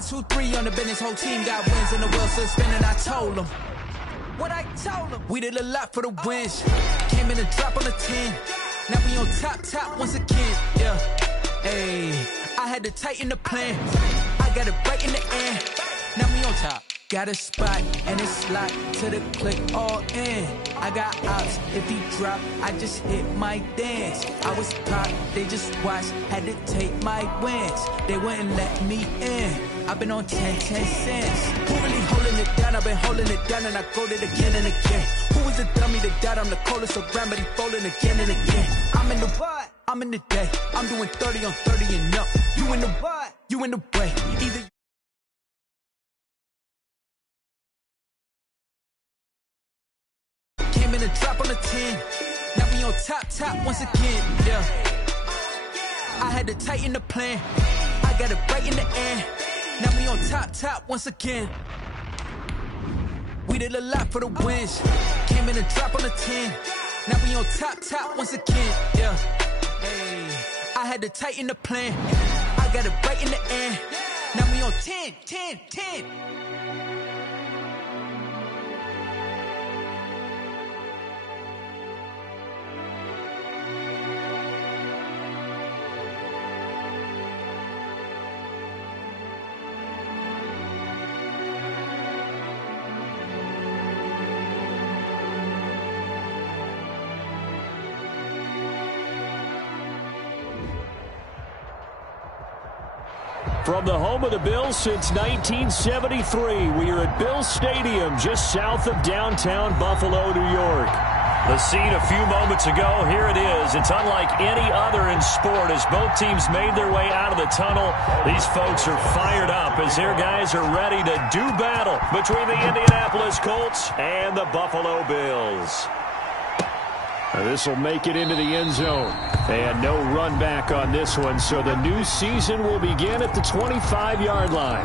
5-2-3 on the business, whole team got wins and the wheels still spinning. I told them what I told them. We did a lot for the wins. Came in a drop on the 10. Now we on top once again. Yeah, hey, I had to tighten the plan. I got it right in the end. Now we on top. Got a spot and it's slot to the click all in. I got ops, if he drop, I just hit my dance. I was pop, they just watched, had to take my wins. They wouldn't let me in. I've been on 10 cents. Who really holding it down? I've been holding it down and I go it again and again. Who was the dummy that died? I'm the coldest around, but he falling again and again. I'm in the what? I'm in the day. I'm doing 30 on 30 and up. You in the what? You in the way. Either in a drop on the 10. Now we on top once again. Yeah, I had to tighten the plan. I got it right in the end. Now we on top once again. We did a lot for the wins. Came in a drop on the 10. Now we on top once again. Yeah, hey, I had to tighten the plan. I got it right in the end. Now we on 10. From the home of the Bills since 1973, we are at Bills Stadium just south of downtown Buffalo, New York. The scene a few moments ago, here it is. It's unlike any other in sport as both teams made their way out of the tunnel. These folks are fired up as their guys are ready to do battle between the Indianapolis Colts and the Buffalo Bills. This will make it into the end zone. And no run back on this one, so the new season will begin at the 25-yard line.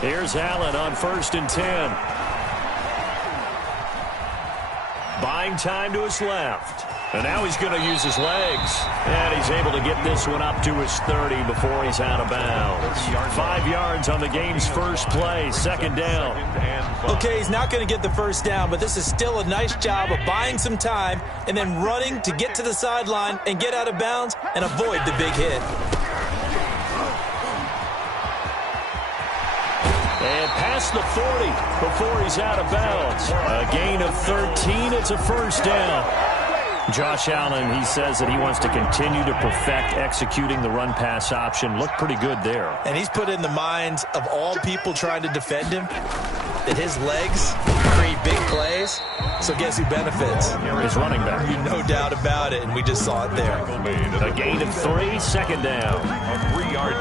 Here's Allen on 1st and 10. Buying time to his left. And now he's going to use his legs. And he's able to get this one up to his 30 before he's out of bounds. 5 yards on the game's first play, 2nd down. Okay, he's not going to get the first down, but this is still a nice job of buying some time and then running to get to the sideline and get out of bounds and avoid the big hit. And past the 40 before he's out of bounds. A gain of 13. It's a first down. Josh Allen, he says that he wants to continue to perfect executing the run-pass option. Looked pretty good there. And he's put in the minds of all people trying to defend him that his legs create big plays. So guess who benefits? His running back. No doubt about it, and we just saw it there. A gain of 3, 2nd down.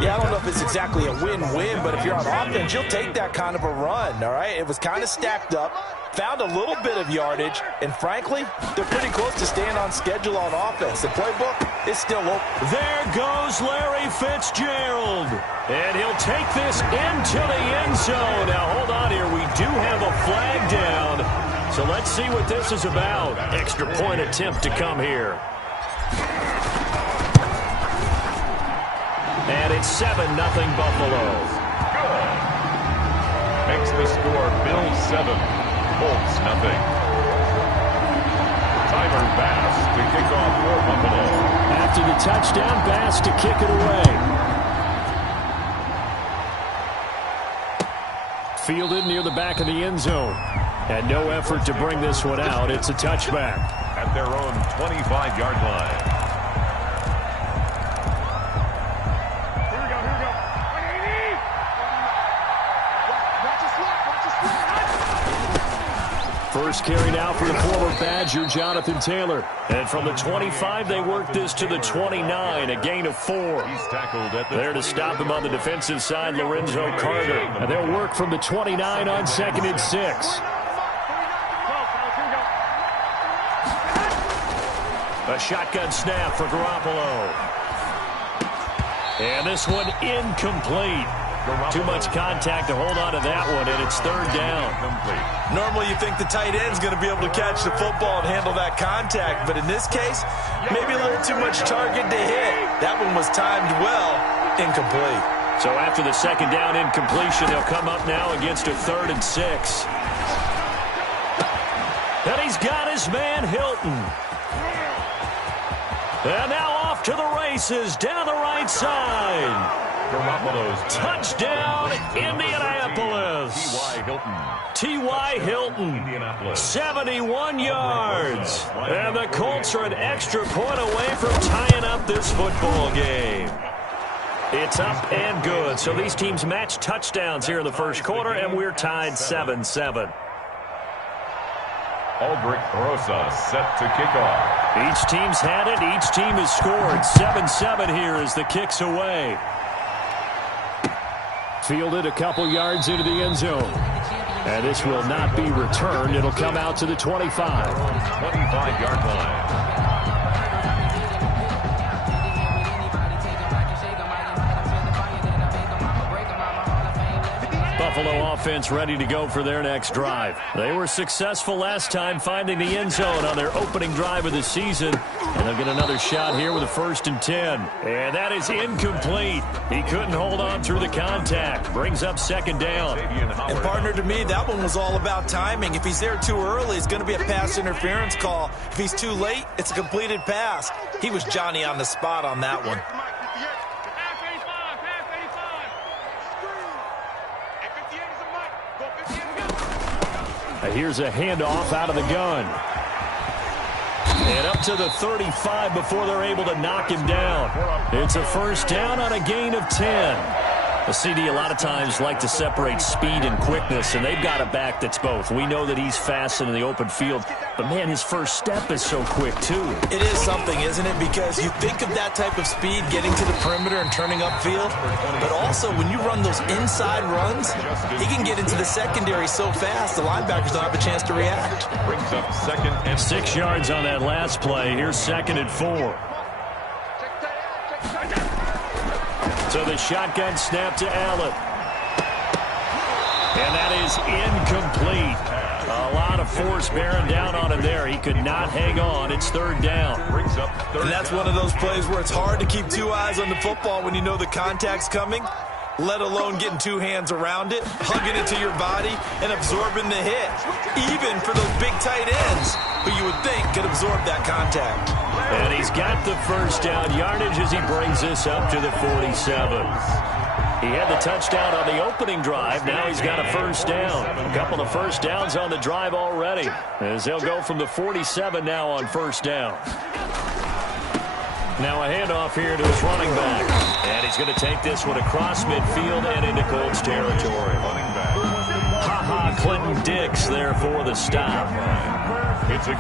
Yeah, I don't know if it's exactly a win-win, but if you're on offense, you'll take that kind of a run, all right? It was kind of stacked up, found a little bit of yardage, and frankly, they're pretty close to staying on schedule on offense. The playbook is still open. There goes Larry Fitzgerald. And he'll take this into the end zone. Now, hold on here. We do have a flag down. So let's see what this is about. Extra point attempt to come here. And it's 7-0 Buffalo. Good. Makes the score Bills 7, Colts 0. Tyler Bass to kick off for Buffalo. After the touchdown, Bass to kick it away. Fielded near the back of the end zone. And no effort to bring this one out. It's a touchback. At their own 25-yard line. First carry now for the former Badger, Jonathan Taylor. And from the 25, they work this to the 29, a gain of 4. He's tackled at the there to stop him on the defensive side, Lorenzo Carter. And they'll work from the 29 on 2nd and 6. A shotgun snap for Garoppolo. And this one incomplete. Too much contact to hold on to that one, and it's third down. Normally you think the tight end's going to be able to catch the football and handle that contact, but in this case, maybe a little too much target to hit. That one was timed well, incomplete. So after the second down incompletion, they'll come up now against a 3rd and 6. And he's got his man Hilton. And now off to the races down the right side. Touchdown, Indianapolis. T.Y. Hilton, 71 yards. And the Colts are an extra point away from tying up this football game. It's up and good. So these teams match touchdowns here in the first quarter, and we're tied 7-7. Aldrich Rosa set to kick off. Each team's had it. Each team has scored. 7-7 here as the kick's away. Fielded a couple yards into the end zone. And this will not be returned. It'll come out to the 25. 25-yard line. Buffalo offense ready to go for their next drive. They were successful last time finding the end zone on their opening drive of the season. And they'll get another shot here with a 1st and 10. And that is incomplete. He couldn't hold on through the contact. Brings up 2nd down. And partner, to me, that one was all about timing. If he's there too early, it's going to be a pass interference call. If he's too late, it's a completed pass. He was Johnny on the spot on that one. Here's a handoff out of the gun. And up to the 35 before they're able to knock him down. It's a 1st down on a gain of 10. The CD a lot of times like to separate speed and quickness, and they've got a back that's both. We know that he's fast in the open field, but, man, his first step is so quick, too. It is something, isn't it? Because you think of that type of speed getting to the perimeter and turning upfield, but also when you run those inside runs, he can get into the secondary so fast the linebackers don't have a chance to react. Brings up 2nd and 6 yards on that last play. Here's 2nd and 4. So the shotgun snap to Allen. And that is incomplete. A lot of force bearing down on him there. He could not hang on. It's 3rd down. brings up 3rd. And that's one of those plays where it's hard to keep 2 eyes on the football when you know the contact's coming, let alone getting 2 hands around it, hugging it to your body, and absorbing the hit. Even for those big tight ends who you would think could absorb that contact. And he's got the 1st down yardage as he brings this up to the 47. He had the touchdown on the opening drive. Now he's got a 1st down. A couple of 1st downs on the drive already, as they'll go from the 47 now on 1st down. Now a handoff here to his running back. And he's going to take this one across midfield and into Colts territory. Clinton Dix there for the stop.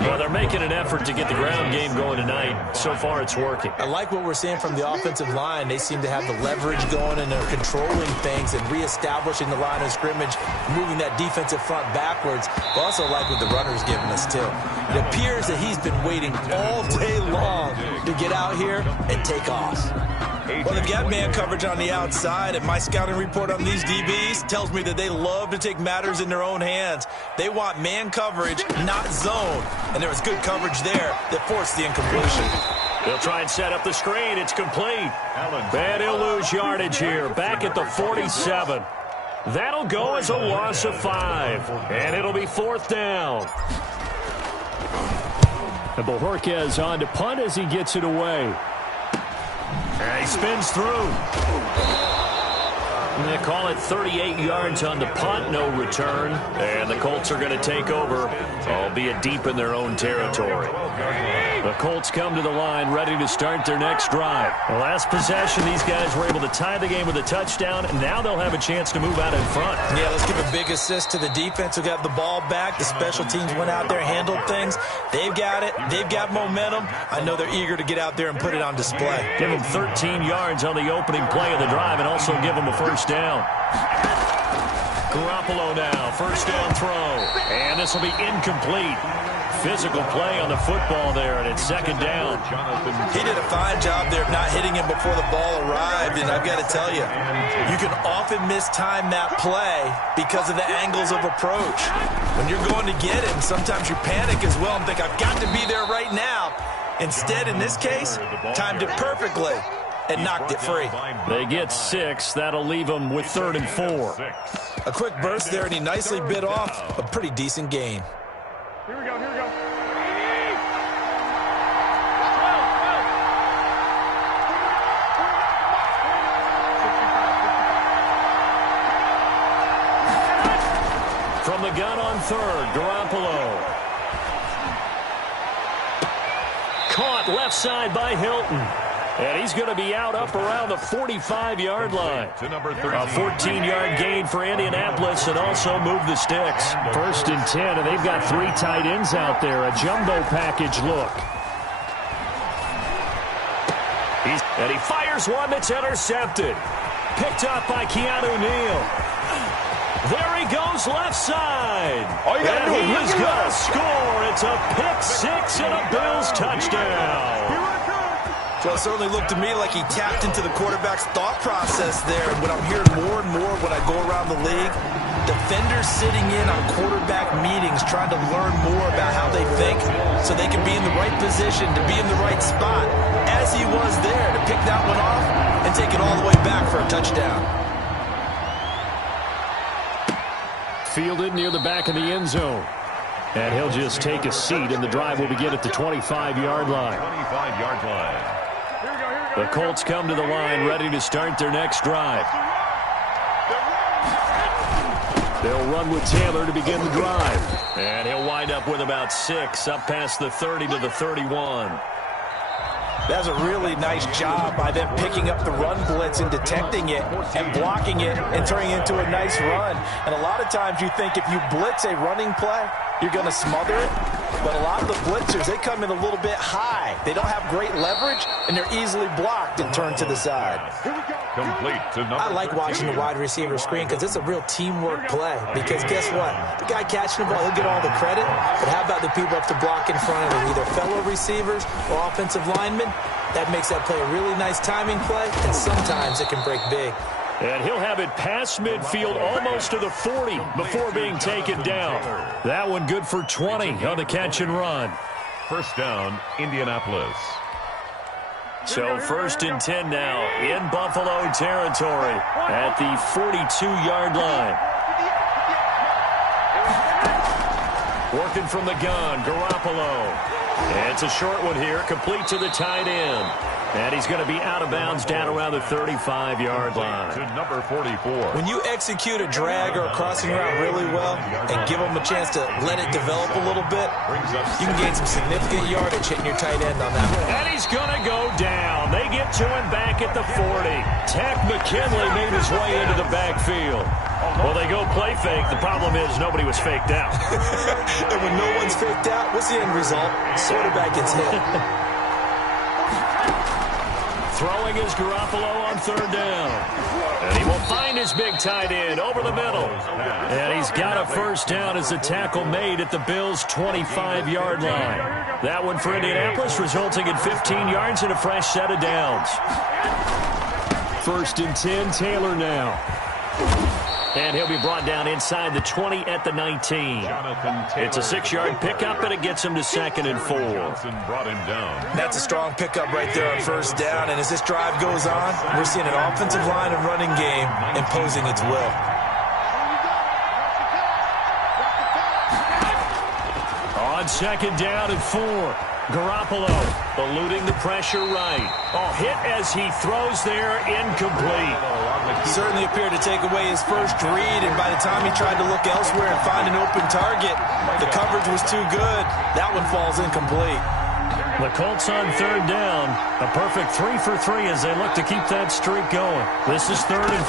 Well, they're making an effort to get the ground game going tonight. So far, it's working. I like what we're seeing from the offensive line. They seem to have the leverage going, and they're controlling things and reestablishing the line of scrimmage, moving that defensive front backwards. But also like what the runner's giving us, too. It appears that he's been waiting all day long to get out here and take off. Well, they've got man coverage on the outside, and my scouting report on these DBs tells me that they love to take matters in their own hands. They want man coverage, not zone, and there was good coverage there that forced the incompletion. They'll try and set up the screen. It's complete. And he'll lose yardage here, back at the 47. That'll go as a loss of 5, and it'll be 4th down. And Bojorquez on to punt as he gets it away. And he spins through. And they call it 38 yards on the punt, no return. And the Colts are going to take over, albeit deep in their own territory. The Colts come to the line ready to start their next drive. The last possession, these guys were able to tie the game with a touchdown, and now they'll have a chance to move out in front. Yeah, let's give a big assist to the defense who got the ball back. The special teams went out there, handled things. They've got it. They've got momentum. I know they're eager to get out there and put it on display. Give them 13 yards on the opening play of the drive and also give them a 1st down. Garoppolo now, first down throw. And this will be incomplete. Physical play on the football there, and it's second down. He did a fine job there of not hitting him before the ball arrived, and I've got to tell you, you can often mistime that play because of the angles of approach. When you're going to get him, sometimes you panic as well and think, I've got to be there right now. Instead, in this case, timed it perfectly and knocked it free. They get 6. That'll leave them with 3rd and 4. A quick burst there, and he nicely bit off a pretty decent gain. Here we go, here we go. From the gun on 3rd, Garoppolo. Caught left side by Hilton. And he's going to be out up around the 45-yard line. A 14-yard gain for Indianapolis and also move the sticks. 1st and 10, and they've got 3 tight ends out there. A jumbo package look. And he fires one that's intercepted. Picked up by Keanu Neal. There he goes left side. All you got to do is going to score. It's a pick 6 and a Bills touchdown. So it certainly looked to me like he tapped into the quarterback's thought process there. And what I'm hearing more and more when I go around the league, defenders sitting in on quarterback meetings trying to learn more about how they think so they can be in the right position to be in the right spot, as he was there to pick that one off and take it all the way back for a touchdown. Fielded near the back of the end zone. And he'll just take a seat, and the drive will begin at the 25-yard line. 25-yard line. The Colts come to the line ready to start their next drive. They'll run with Taylor to begin the drive. And he'll wind up with about 6 up past the 30 to the 31. That's a really nice job by them picking up the run blitz and detecting it and blocking it and turning it into a nice run. And a lot of times you think if you blitz a running play, you're going to smother it. But a lot of the blitzers, they come in a little bit high. They don't have great leverage, and they're easily blocked and turned to the side. Complete to number I like watching the wide receiver screen because it's a real teamwork play. Because guess what? The guy catching the ball, he'll get all the credit. But how about the people up to block in front of him, either fellow receivers or offensive linemen? That makes that play a really nice timing play, and sometimes it can break big. And he'll have it past midfield almost to the 40 before being taken down. That one good for 20 on the catch and run. First down, Indianapolis. So 1st and 10 now in Buffalo territory at the 42-yard line. Working from the gun, Garoppolo. And it's a short one here, complete to the tight end. And he's going to be out of bounds down around the 35-yard line. To number 44. When you execute a drag or a crossing route really well and give them a chance to let it develop a little bit, you can gain some significant yardage hitting your tight end on that one. And he's going to go down. They get to him back at the 40. Tack McKinley made his way into the backfield. Well, they go play fake. The problem is nobody was faked out. And when no one's faked out, what's the end result? Quarterback gets hit. Throwing is Garoppolo on 3rd down. And he will find his big tight end over the middle. And he's got a first down as the tackle made at the Bills' 25-yard line. That one for Indianapolis, resulting in 15 yards and a fresh set of downs. 1st and 10, Taylor now. And he'll be brought down inside the 20 at the 19. It's a 6-yard pickup, and it gets him to 2nd and 4. Brought him down. That's a strong pickup right there on first down. And as this drive goes on, we're seeing an offensive line and running game imposing its will. On 2nd down and 4. Garoppolo eluding the pressure right. Hit as he throws there, incomplete. Certainly appeared to take away his first read, and by the time he tried to look elsewhere and find an open target, the coverage was too good. That one falls incomplete. The Colts on 3rd down. A perfect 3 for 3 as they look to keep that streak going. This is 3rd and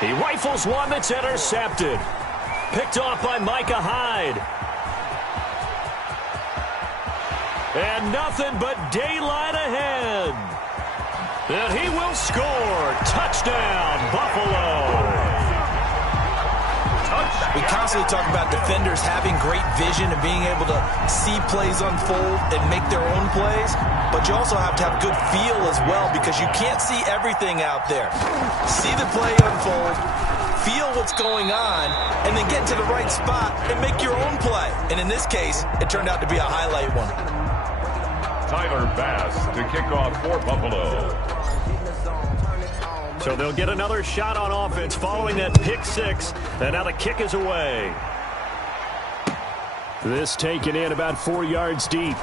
4. He rifles one that's intercepted. Picked off by Micah Hyde. And nothing but daylight ahead. And he will score. Touchdown. constantly talk about defenders having great vision and being able to see plays unfold and make their own plays, but you also have to have good feel as well because you can't see everything out there. See the play unfold, feel what's going on, and then get to the right spot and make your own play. And in this case, it turned out to be a highlight one. Tyler Bass to kick off for Buffalo. So they'll get another shot on offense following that pick six, and now the kick is away. This taken in about 4 yards deep.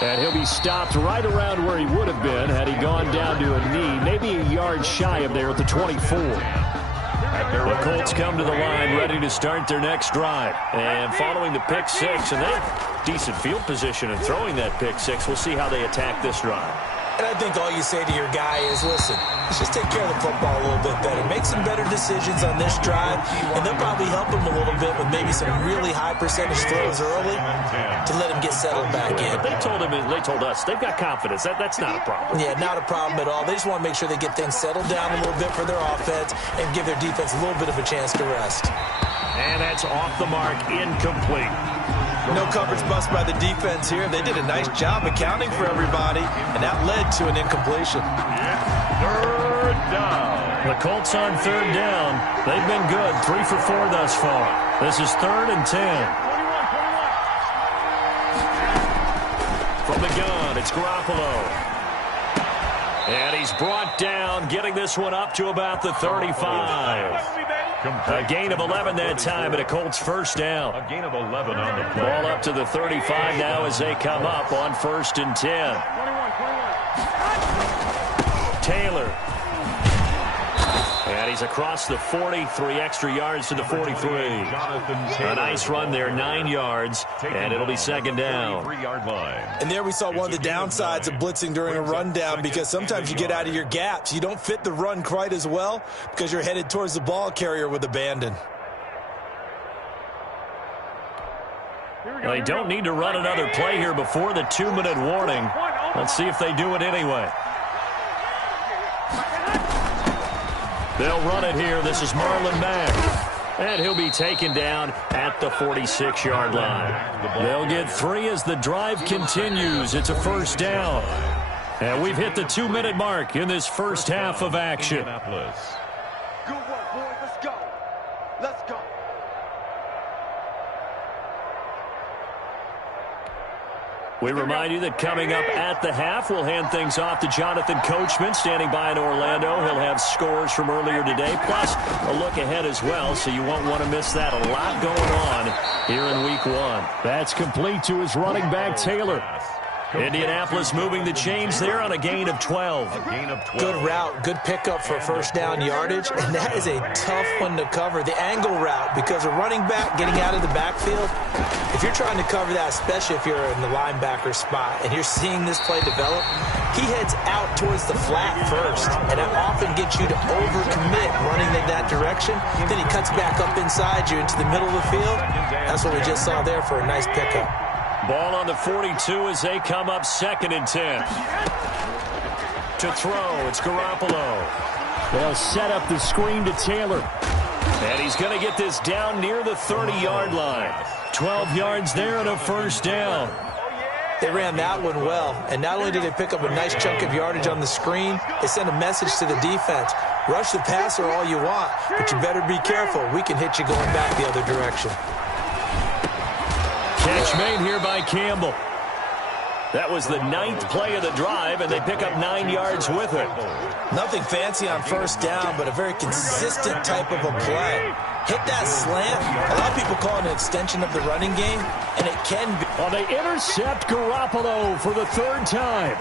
And he'll be stopped right around where he would have been had he gone down to a knee, maybe a yard shy of there at the 24. The Colts come to the line ready to start their next drive. And following the pick six, and they have decent field position in throwing that pick six. We'll see how they attack this drive. And I think all you say to your guy is, listen, let's just take care of the football a little bit better. Make some better decisions on this drive, and they'll probably help him a little bit with maybe some really high percentage throws early to let him get settled back in. They told us, they've got confidence. That's not a problem. Yeah, not a problem at all. They just want to make sure they get things settled down a little bit for their offense and give their defense a little bit of a chance to rest. And that's off the mark, incomplete. No coverage bust by the defense here. They did a nice job accounting for everybody, and that led to an incompletion. Third down. The Colts on third down. They've been good, 3 for 4 thus far. This is 3rd and 10. From the gun, it's Garoppolo. And he's brought down, getting this one up to about the 35. A gain of 11 that time, and a Colts first down. A gain of 11 on the play. Ball up to the 35 now as they come up on 1st and 10. Taylor. And he's across the 40, 3 extra yards to the 43. A nice run there, 9 yards, and it'll be 2nd down. And there we saw one of the downsides of blitzing during a rundown, because sometimes you get out of your gaps. You don't fit the run quite as well because you're headed towards the ball carrier with abandon. They don't need to run another play here before the 2-minute warning. Let's see if they do it anyway. They'll run it here. This is Marlon Mack. And he'll be taken down at the 46-yard line. They'll get 3 as the drive continues. It's a first down. And we've hit the 2-minute mark in this first half of action. Good work, boys. Let's go. Let's go. We remind you that coming up at the half, we'll hand things off to Jonathan Coachman, standing by in Orlando. He'll have scores from earlier today, plus a look ahead as well, so you won't want to miss that. A lot going on here in Week 1. That's complete to his running back, Taylor. Indianapolis moving the chains there on a gain of 12. Good route, good pickup for first down yardage, and that is a tough one to cover. The angle route, because a running back getting out of the backfield, if you're trying to cover that, especially if you're in the linebacker spot and you're seeing this play develop, he heads out towards the flat first, and that often gets you to overcommit running in that direction. Then he cuts back up inside you into the middle of the field. That's what we just saw there for a nice pickup. Ball on the 42 as they come up 2nd and 10. To throw, it's Garoppolo. They'll set up the screen to Taylor. And he's going to get this down near the 30-yard line. 12 yards there and a first down. They ran that one well, and not only did they pick up a nice chunk of yardage on the screen, they sent a message to the defense. Rush the passer all you want, but you better be careful. We can hit you going back the other direction. Catch made here by Campbell. That was the 9th play of the drive, and they pick up 9 yards with it. Nothing fancy on first down, but a very consistent type of a play. Hit that slant. A lot of people call it an extension of the running game, and it can be. Well, they intercept Garoppolo for the 3rd time.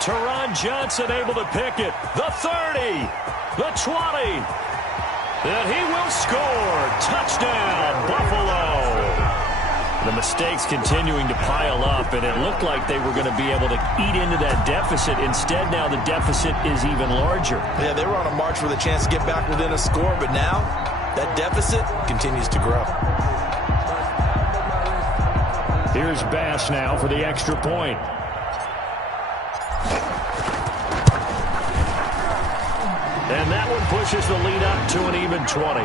Teron Johnson able to pick it. The 30, the 20. And he will score. Touchdown, Buffalo. The mistakes continuing to pile up, and it looked like they were going to be able to eat into that deficit. Instead, now the deficit is even larger. Yeah, they were on a march with a chance to get back within a score, but now that deficit continues to grow. Here's Bass now for the extra point. And that one pushes the lead up to an even 20.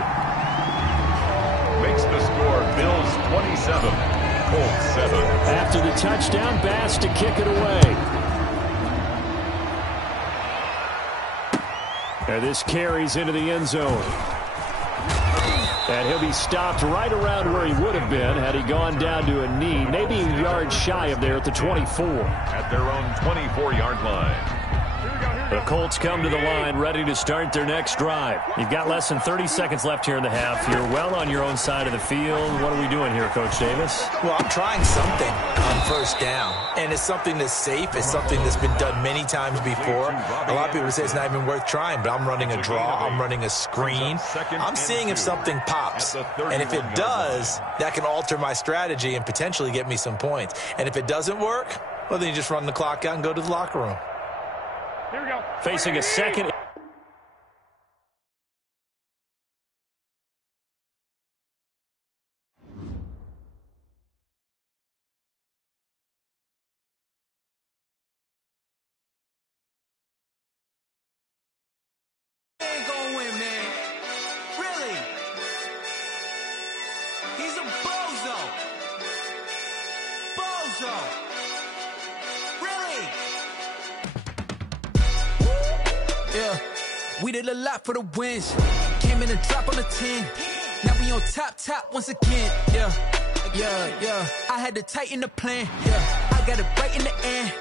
score, Bills 27, Colts 7. After the touchdown, Bass to kick it away. And this carries into the end zone. And he'll be stopped right around where he would have been had he gone down to a knee, maybe a yard shy of there at the 24. At their own 24-yard line. The Colts come to the line ready to start their next drive. You've got less than 30 seconds left here in the half. You're well on your own side of the field. What are we doing here, Coach Davis? Well, I'm trying something on first down, and it's something that's safe. It's something that's been done many times before. A lot of people say it's not even worth trying, but I'm running a draw. I'm running a screen. I'm seeing if something pops, and if it does, that can alter my strategy and potentially get me some points. And if it doesn't work, well, then you just run the clock out and go to the locker room. Here we go. Facing a second. Ain't gonna win, man. Really? He's a bozo. Bozo. Really? Yeah. We did a lot for the wins. Came in and drop on the 10. Now we on top once again. Yeah. I had to tighten the plan. Yeah. I got it right in the end.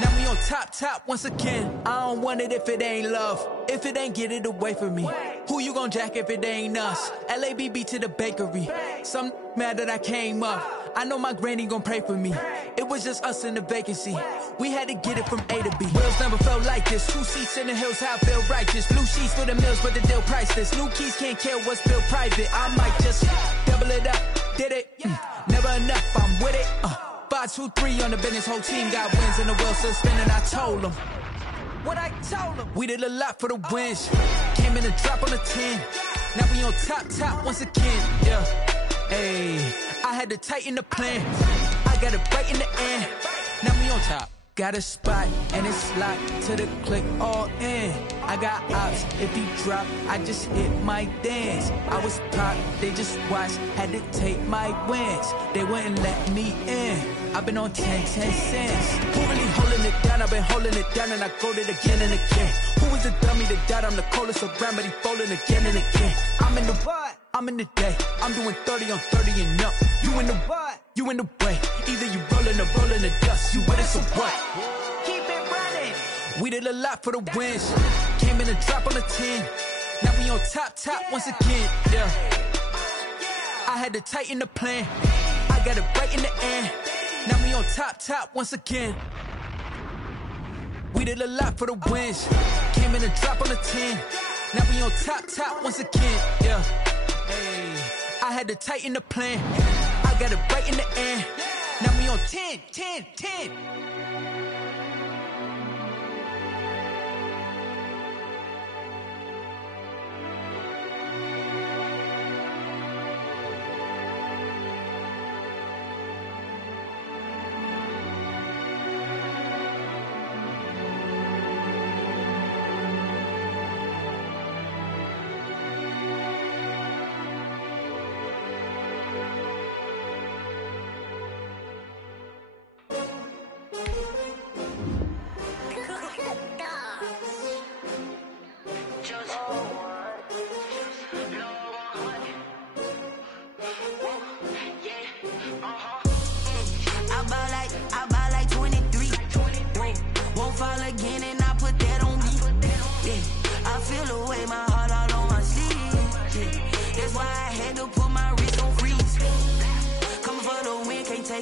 Now we on top once again. I don't want it if it ain't love. If it ain't, get it away from me. Who you gon' jack if it ain't us? LABB to the bakery. Some mad that I came up. I know my granny gon' pray for me. It was just us in the vacancy. We had to get it from A to B. Wheels never felt like this. 2 seats in the hills, how I feel righteous. Blue sheets for the mills, but the deal priceless. New keys can't care what's built private. I might just double it up. Did it? Never enough, I'm with it. 5, 2, 3 on the business. Whole team got wins and the wheels still spinning. I told them what I told them. We did a lot for the wins. Came in and drop on the 10. Now we on top once again. Yeah. Hey, I had to tighten the plan. I got it right in the end. Now we on top. Got a spot and it's locked to the click all in. I got ops, if he drop, I just hit my dance. I was pop, they just watched, had to take my wins. They wouldn't let me in. I've been on 10 cents. Who really holding it down? I've been holding it down and I go it again and again. Who was the dummy that died? I'm the coldest around, but he folding again and again. I'm in the what? I'm in the day. I'm doing 30 on 30 and up. You in the what? You in the way. Either you rolling or rolling the dust. You with it, so what? Keep it running. We did a lot for the wins. Came in and drop on the 10. Now we on top once again. Yeah. I had to tighten the plan. I got it right in the end. Now we on top once again. We did a lot for the wins. Came in and drop on the 10. Now we on top once again. Yeah. Hey, I had to tighten the plan. I got it right in the end. Now we on 10.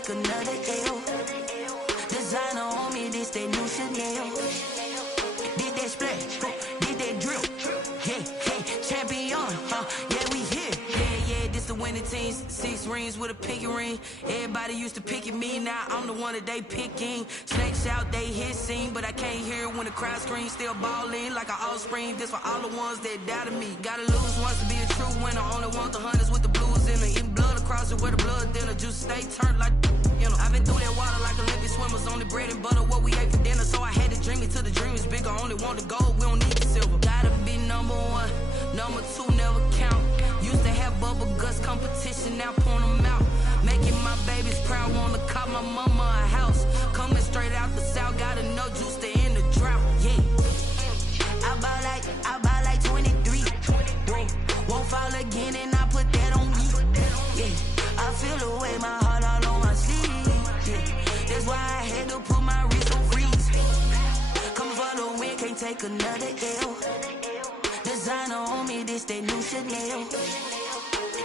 Another L. Designer on me, this that new Chanel. Did that splash, did that drip. Yeah, champion, yeah, we here. Yeah, this the winning teams. 6 rings with a pinky ring. Everybody used to pick at me, now I'm the one that they picking. Snakes out, they hit scene, but I can't hear it when the crowd screams. Still balling like an offspring. This for all the ones that doubted me. Gotta lose once to be a true winner. Only want the hunters with the blues in it. Eating blood across it where the blood dinner. Juice stay turned like. You know, I've been through that water like Olympic swimmers. Only bread and butter, what we ate for dinner. So I had to dream it till the dream is bigger. Only want the gold, we don't need the silver. Gotta be number 1, number 2 never count. Used to have bubble guts competition, now point them out. Making my babies proud, wanna call my mama a house. Coming straight out the south, gotta know juice to end the drought. Yeah. I buy like 23. Whoa. Won't fall again and I put that on me. Yeah. I feel the way, my heart all on my sleeve. Yeah. That's why I had to put my wrist on freeze. Coming for the win, can't take another L. Designer on me, this that new Chanel.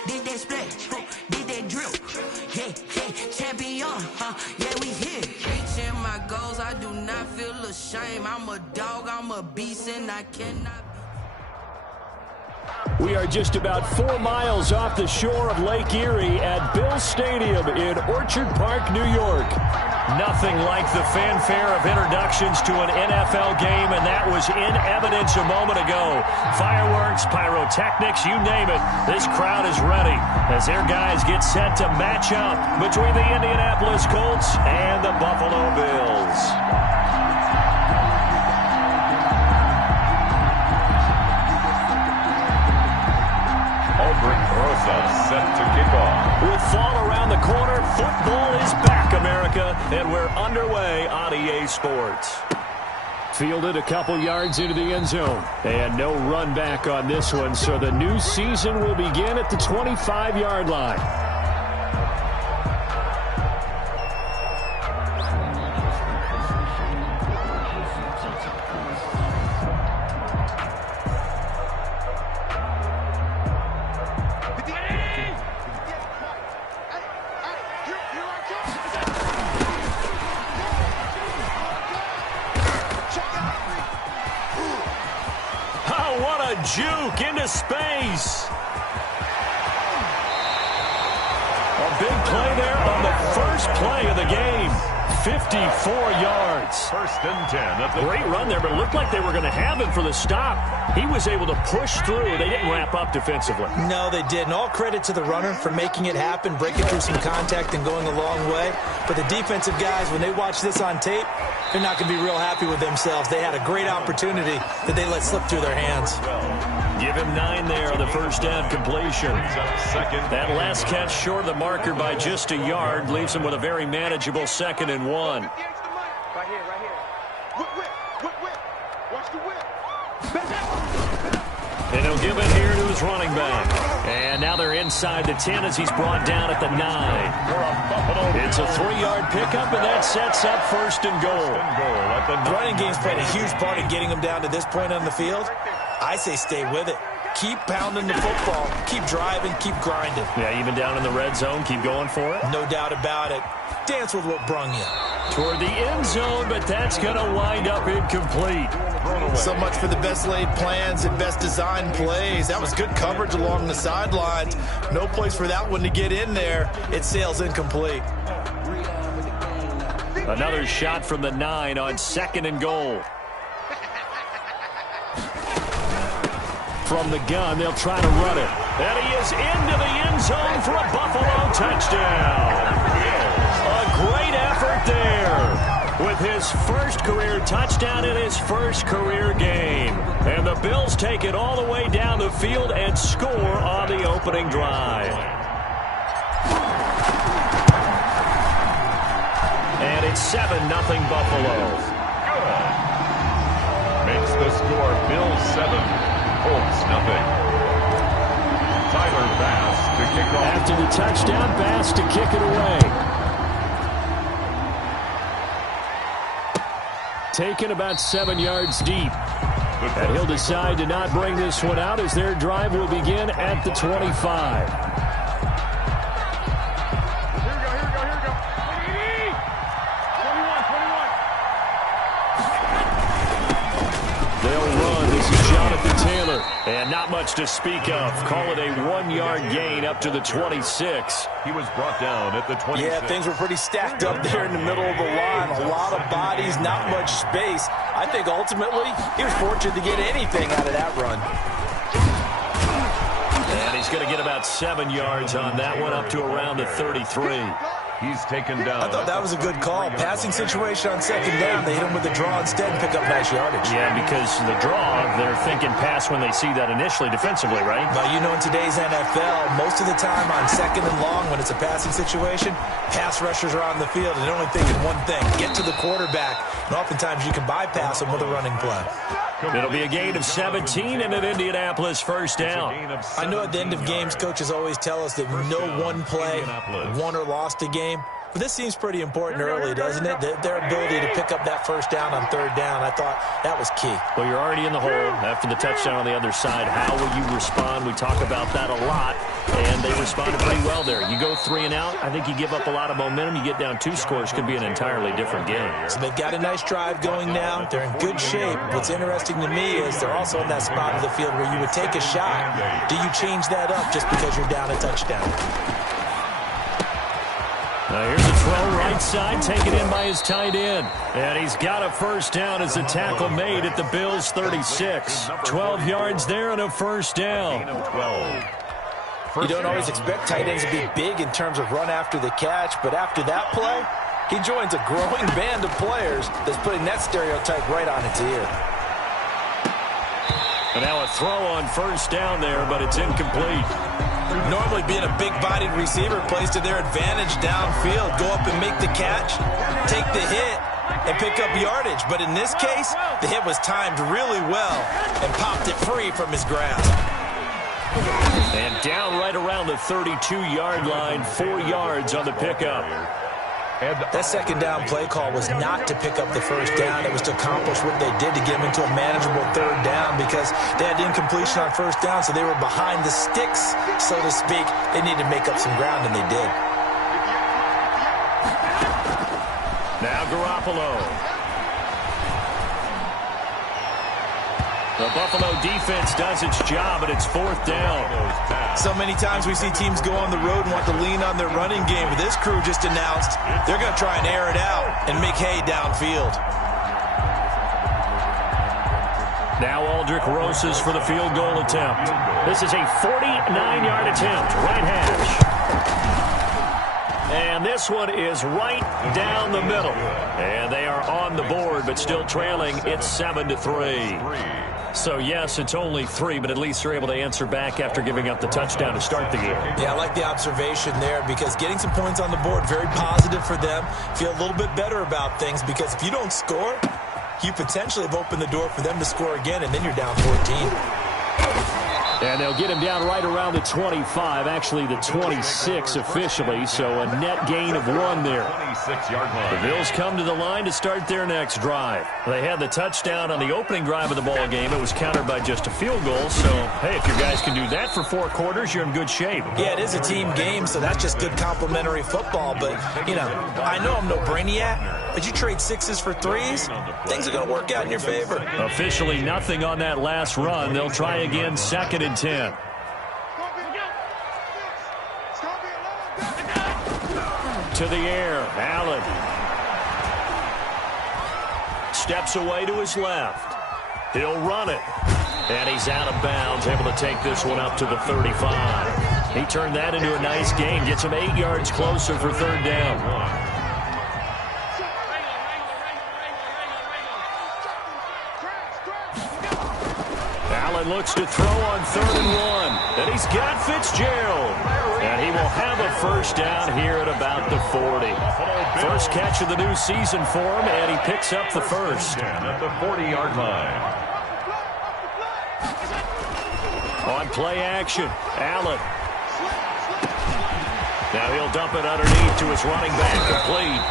Did that splash, did that drill. Yeah, champion, yeah, we here. Reaching my goals, I do not feel ashamed. I'm a dog, I'm a beast, and I cannot. We are just about 4 miles off the shore of Lake Erie at Bills Stadium in Orchard Park, New York. Nothing like the fanfare of introductions to an NFL game, and that was in evidence a moment ago. Fireworks, pyrotechnics, you name it. This crowd is ready as their guys get set to match up between the Indianapolis Colts and the Buffalo Bills. Set to kick off. With fall around the corner, football is back, America, and we're underway on EA Sports. Fielded a couple yards into the end zone, and no run back on this one, so the new season will begin at the 25-yard line. Juke into space. A big play there on the first play of the game. 54 yards. First and 10. Great run there, but it looked like they were going to have him for the stop. He was able to push through. They didn't wrap up defensively. No, they didn't. All credit to the runner for making it happen, breaking through some contact and going a long way. But the defensive guys, when they watch this on tape, they're not going to be real happy with themselves. They had a great opportunity that they let slip through their hands. Give him 9 there on the first down completion. That last catch short of the marker by just a yard leaves him with a very manageable 2nd and 1. Right here. Whip. Watch the whip. And he'll give it here to his running back. And now they're inside the 10 as he's brought down at the 9. It's a 3-yard pickup, and that sets up 1st and goal. The running game's played a huge part in getting them down to this point on the field. I say stay with it. Keep pounding the football. Keep driving. Keep grinding. Yeah, even down in the red zone, keep going for it. No doubt about it. Dance with what brung you. Toward the end zone, but that's going to wind up incomplete. So much for the best laid plans and best designed plays. That was good coverage along the sidelines. No place for that one to get in there. It sails incomplete. Another shot from the 9 on 2nd and goal. From the gun, they'll try to run it. And he is into the end zone for a Buffalo touchdown. A great effort there with his first career touchdown in his first career game. And the Bills take it all the way down the field and score on the opening drive. And it's 7-0 Buffalo. Good. Makes the score Bills 7. Colts nothing. Tyler Bass to kick off. After the touchdown, Bass to kick it away. Taken about 7 yards deep. And he'll decide to not bring this one out as their drive will begin at the 25. And not much to speak of. Call it a 1-yard gain up to the 26. He was brought down at the 26. Yeah, things were pretty stacked up there in the middle of the line. A lot of bodies, not much space. I think ultimately he was fortunate to get anything out of that run. And he's going to get about 7 yards on that one up to around the 33. He's taken down. I thought that was a good call. Passing situation on second down. They hit him with a draw instead and pick up nice yardage. Yeah, because the draw, they're thinking pass when they see that initially defensively, right? But you know, in today's NFL, most of the time on second and long when it's a passing situation, pass rushers are on the field and they're only thinking one thing, get to the quarterback. And oftentimes you can bypass them with a running play. It'll be a gain of 17 and an Indianapolis first down. I know at the end of games, coaches always tell us that no one play won or lost a game. But this seems pretty important early, doesn't it? Their ability to pick up that first down on third down, I thought that was key. Well, you're already in the hole after the touchdown on the other side. How will you respond? We talk about that a lot, and they responded pretty well there. You go 3 and out, I think you give up a lot of momentum. You get down 2 scores, could be an entirely different game. So they've got a nice drive going now. They're in good shape. What's interesting to me is they're also in that spot of the field where you would take a shot. Do you change that up just because you're down a touchdown? Here's a throw right side, taken in by his tight end. And he's got a first down as the tackle made at the Bills' 36. 12 yards there and a first down. You don't always expect tight ends to be big in terms of run after the catch, but after that play, he joins a growing band of players that's putting that stereotype right on its ear. And now a throw on first down there, but it's incomplete. Normally being a big-bodied receiver plays to their advantage downfield. Go up and make the catch, take the hit, and pick up yardage. But in this case, the hit was timed really well and popped it free from his grasp. And down right around the 32-yard line, 4 yards on the pickup. That second down play call was not to pick up the first down. It was to accomplish what they did to get them into a manageable third down because they had incompletion on first down, so they were behind the sticks, so to speak. They needed to make up some ground, and they did. Now Garoppolo. The Buffalo defense does its job, and it's 4th down. So many times we see teams go on the road and want to lean on their running game, but this crew just announced they're going to try and air it out and make hay downfield. Now Aldrick Rosas for the field goal attempt. This is a 49-yard attempt, right hash. And this one is right down the middle. And they are on the board, but still trailing. It's 7-3. So, yes, it's only 3, but at least they're able to answer back after giving up the touchdown to start the game. Yeah, I like the observation there because getting some points on the board, very positive for them. Feel a little bit better about things because if you don't score, you potentially have opened the door for them to score again, and then you're down 14. And they'll get him down right around the 25, actually the 26 officially, so a net gain of 1 there. The Bills come to the line to start their next drive. They had the touchdown on the opening drive of the ball game. It was countered by just a field goal, so, hey, if your guys can do that for 4 quarters, you're in good shape. Yeah, it is a team game, so that's just good complimentary football, but, you know, I know I'm no brainiac, but you trade 6s for 3s, things are going to work out in your favor. Officially nothing on that last run. They'll try again, 2nd and 10. To the air, Allen. Steps away to his left. He'll run it. And he's out of bounds, able to take this one up to the 35. He turned that into a nice gain, gets him 8 yards closer for 3rd down. Looks to throw on 3rd and 1. And he's got Fitzgerald. And he will have a first down here at about the 40. First catch of the new season for him, and he picks up the first. At the 40-yard line. On play action, Allen. Now he'll dump it underneath to his running back, complete.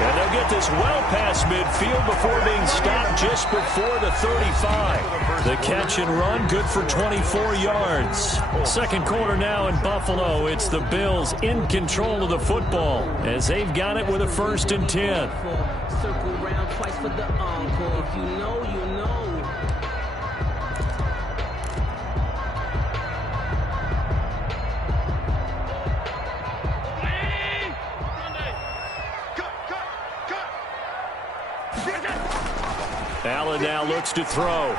And they'll get this well past midfield before being stopped just before the 35. The catch and run, good for 24 yards. Second quarter now in Buffalo. It's the Bills in control of the football as they've got it with a 1st and 10. Circle round twice for the encore. If you know, you know. Allen now looks to throw.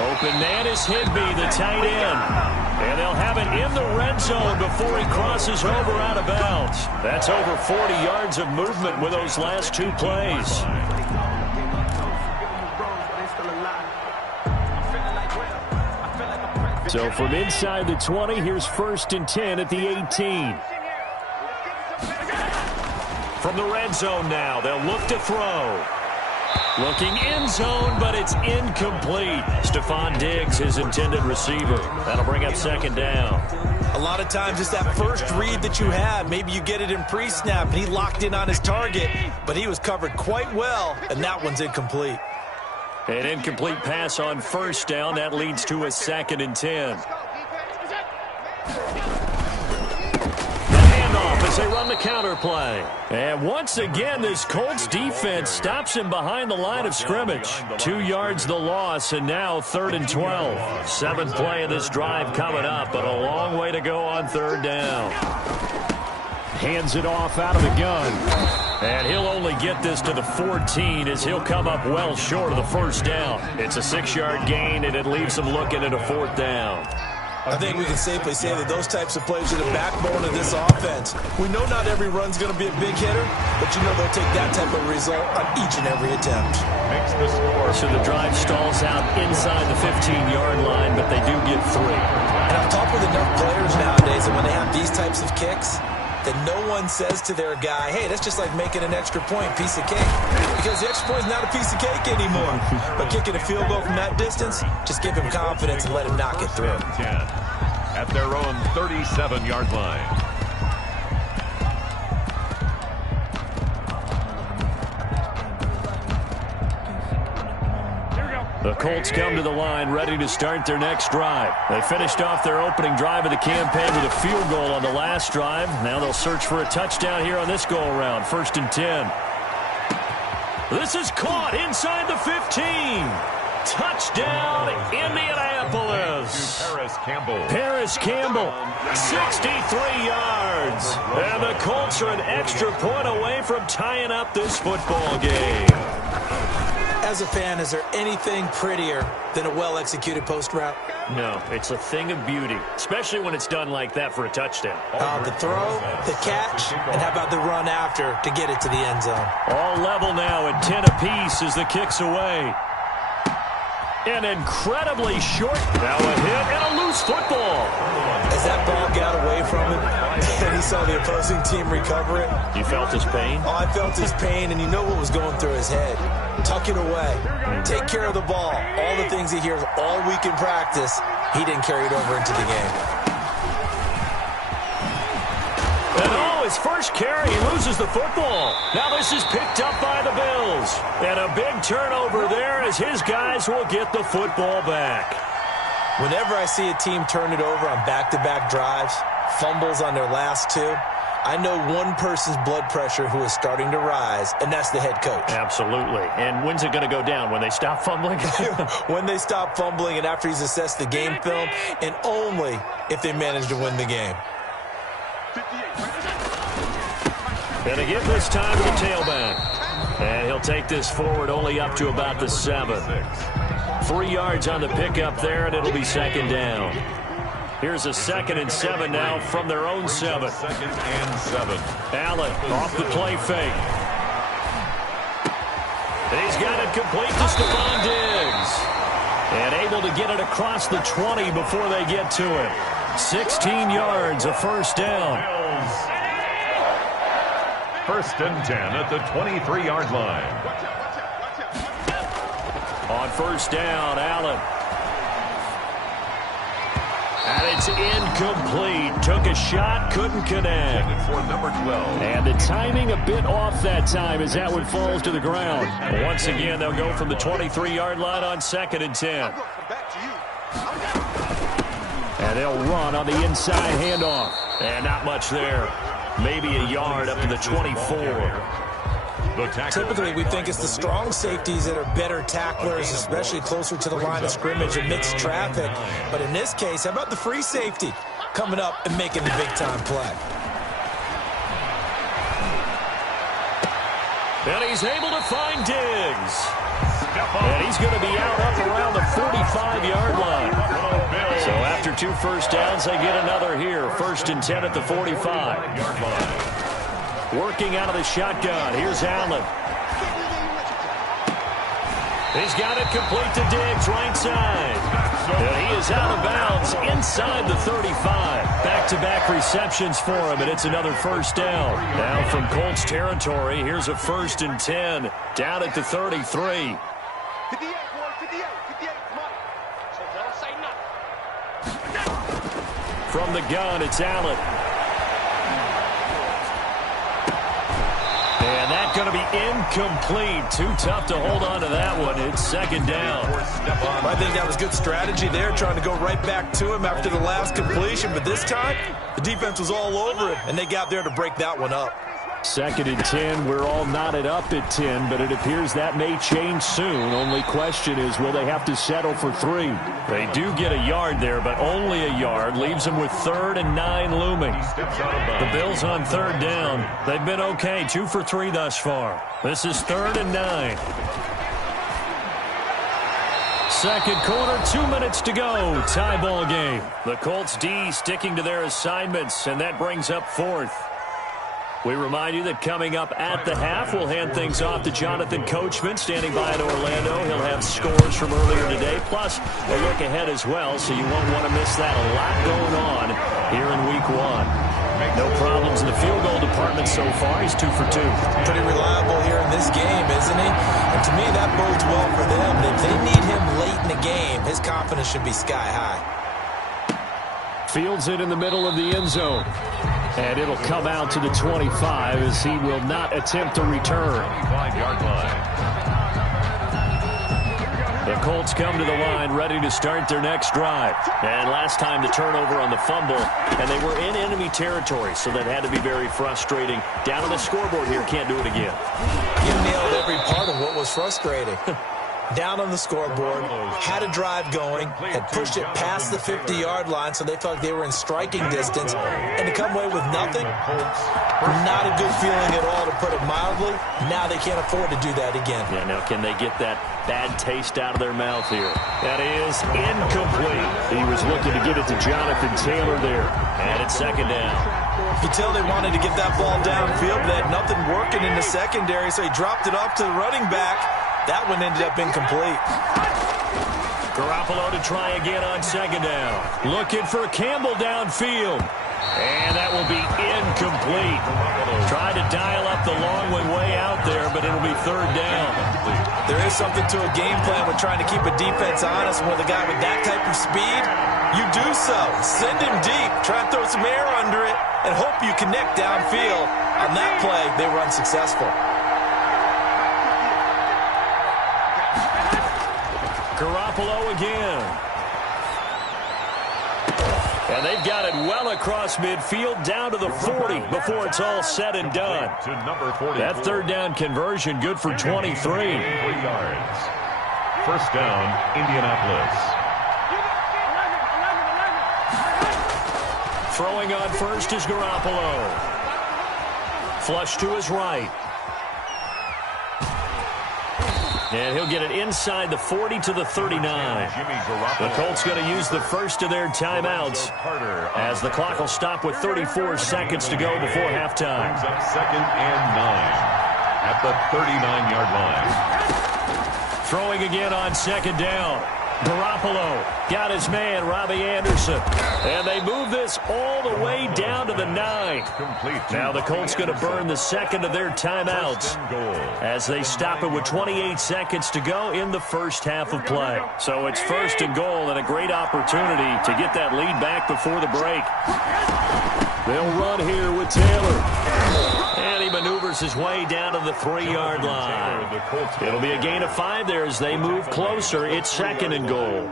Open man is Higby, the tight end. And they'll have it in the red zone before he crosses over out of bounds. That's over 40 yards of movement with those last two plays. So from inside the 20, here's 1st and 10 at the 18. From the red zone now, they'll look to throw. Looking end zone, but it's incomplete. Stephon Diggs, his intended receiver. That'll bring up 2nd down. A lot of times it's that first read that you have. Maybe you get it in pre-snap, and he locked in on his target, but he was covered quite well, and that one's incomplete. An incomplete pass on 1st down. That leads to a 2nd and 10. As they run the counter play. And once again, this Colts defense stops him behind the line of scrimmage. 2 yards the loss, and now 3rd and 12. 7th play of this drive coming up, but a long way to go on 3rd down. Hands it off out of the gun. And he'll only get this to the 14 as he'll come up well short of the 1st down. It's a 6-yard gain, and it leaves him looking at a 4th down. I think we can safely say that those types of plays are the backbone of this offense. We know not every run's going to be a big hitter, but you know they'll take that type of result on each and every attempt. Makes the score. So the drive stalls out inside the 15-yard line, but they do get 3. And I've talked with enough players nowadays that when they have these types of kicks, that no one says to their guy, hey, that's just like making an extra point, piece of cake. Because the extra point is not a piece of cake anymore. But kicking a field goal from that distance, just give him confidence and let him knock it through. 10 at their own 37-yard line. The Colts come to the line ready to start their next drive. They finished off their opening drive of the campaign with a field goal on the last drive. Now they'll search for a touchdown here on this go-around. 1st and 10. This is caught inside the 15. Touchdown, Indianapolis. Paris Campbell, 63 yards. And the Colts are an extra point away from tying up this football game. As a fan, is there anything prettier than a well-executed post route? No, it's a thing of beauty, especially when it's done like that for a touchdown. The throw, the catch, and how about the run after to get it to the end zone? All level now at 10 apiece as the kick's away. An incredibly short, now a hit and a loose football. As that ball got away from him and he saw the opposing team recover it. You felt his pain? Oh, I felt his pain, and you know what was going through his head. Tuck it away. Take care of the ball. All the things he hears all week in practice, he didn't carry it over into the game. And his first carry, he loses the football. Now this is picked up by the Bills. And a big turnover there as his guys will get the football back. Whenever I see a team turn it over on back-to-back drives, fumbles on their last two, I know one person's blood pressure who is starting to rise, and that's the head coach. Absolutely. And when's it going to go down? When they stop fumbling? When they stop fumbling and after he's assessed the game film, and only if they manage to win the game. And again this time to the tailback. And he'll take this forward only up to about the 7. 3 yards on the pickup there, and it'll be 2nd down. Here's a 2nd and 7 now from their own 7. 2nd and 7. Allen off the play fake. He's got it complete to Stephon Diggs. And able to get it across the 20 before they get to it. 16 yards, a 1st down. 1st and 10 at the 23-yard line. On 1st down, Allen. And it's incomplete. Took a shot, couldn't connect. For number 12. And the timing a bit off that time as that one falls to the ground. Once again, they'll go from the 23-yard line on 2nd and 10. And they'll run on the inside handoff. And not much there. Maybe a yard up to the 24. Typically, we think it's the strong safeties that are better tacklers, especially closer to the line of scrimmage amidst traffic. But in this case, how about the free safety coming up and making the big-time play? And he's able to find Diggs. And he's going to be out up around the 45-yard line. So after After 2 first downs, they get another here. 1st and 10 at the 45. Working out of the shotgun. Here's Allen. He's got it complete to Diggs, right side. And he is out of bounds inside the 35. Back-to-back receptions for him, and it's another first down. Now from Colts territory, here's a 1st and 10 down at the 33. From the gun, it's Allen. And that's going to be incomplete. Too tough to hold on to that one. It's 2nd down. I think that was good strategy there, trying to go right back to him after the last completion. But this time, the defense was all over it, and they got there to break that one up. 2nd and 10. We're all knotted up at 10, but it appears that may change soon. Only question is, will they have to settle for 3? They do get a yard there, but only a yard. Leaves them with 3rd and 9 looming. The Bills on 3rd down. They've been okay. 2 for 3 thus far. This is 3rd and 9. 2nd quarter, 2 minutes to go. Tie ball game. The Colts D sticking to their assignments, and that brings up 4th. We remind you that coming up at the half, we'll hand things off to Jonathan Coachman, standing by in Orlando. He'll have scores from earlier today, plus a look ahead as well, so you won't want to miss that. A lot going on here in Week 1. No problems in the field goal department so far. He's 2 for 2. Pretty reliable here in this game, isn't he? And to me, that bodes well for them. If they need him late in the game, his confidence should be sky high. Fields it in the middle of the end zone. And it'll come out to the 25 as he will not attempt to return. 25-yard line. The Colts come to the line ready to start their next drive. And last time the turnover on the fumble, and they were in enemy territory, so that had to be very frustrating. Down on the scoreboard here, can't do it again. You nailed every part of what was frustrating. Down on the scoreboard, had a drive going, had pushed it past the 50-yard line, so they felt like they were in striking distance, and to come away with nothing, not a good feeling at all, to put it mildly. Now they can't afford to do that again. Yeah, now can they get that bad taste out of their mouth here? That is incomplete. He was looking to get it to Jonathan Taylor there, and it's 2nd down. You can tell they wanted to get that ball downfield, but they had nothing working in the secondary, so he dropped it off to the running back. That one ended up incomplete. Garoppolo to try again on 2nd down. Looking for Campbell downfield. And that will be incomplete. Tried to dial up the long way out there, but it'll be 3rd down. There is something to a game plan with trying to keep a defense honest. With a guy with that type of speed, you do so. Send him deep. Try and throw some air under it and hope you connect downfield. On that play, they were unsuccessful. Garoppolo again. And they've got it well across midfield down to the 40 before it's all said and done. That 3rd down conversion good for 23. 3 yards. 1st down, Indianapolis. Throwing on first is Garoppolo. Flush to his right. And he'll get it inside the 40 to the 39. The Colts going to use the first of their timeouts as the clock will stop with 34 seconds to go before halftime. 2nd and 9 at the 39-yard line. Throwing again on 2nd down. Garoppolo got his man, Robbie Anderson. And they move this all the way down to the 9. Now the Colts going to burn the 2nd of their timeouts as they stop it with 28 seconds to go in the 1st half of play. So it's 1st and goal and a great opportunity to get that lead back before the break. They'll run here with Taylor. And he maneuvers his way down to the 3-yard line. It'll be a gain of 5 there as they move closer. It's 2nd and goal.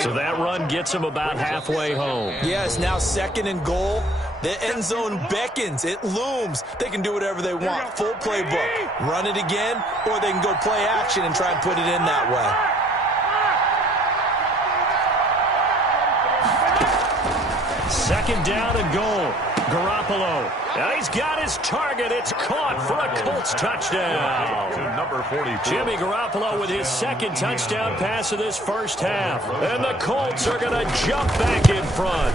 So that run gets them about halfway home. Yeah, it's now 2nd and goal. The end zone beckons. It looms. They can do whatever they want. Full playbook. Run it again, or they can go play action and try and put it in that way. 2nd down and goal. Garoppolo. Now he's got his target. It's caught for a Colts touchdown. To number 44. Jimmy Garoppolo with his second touchdown pass of this first half. And the Colts are going to jump back in front.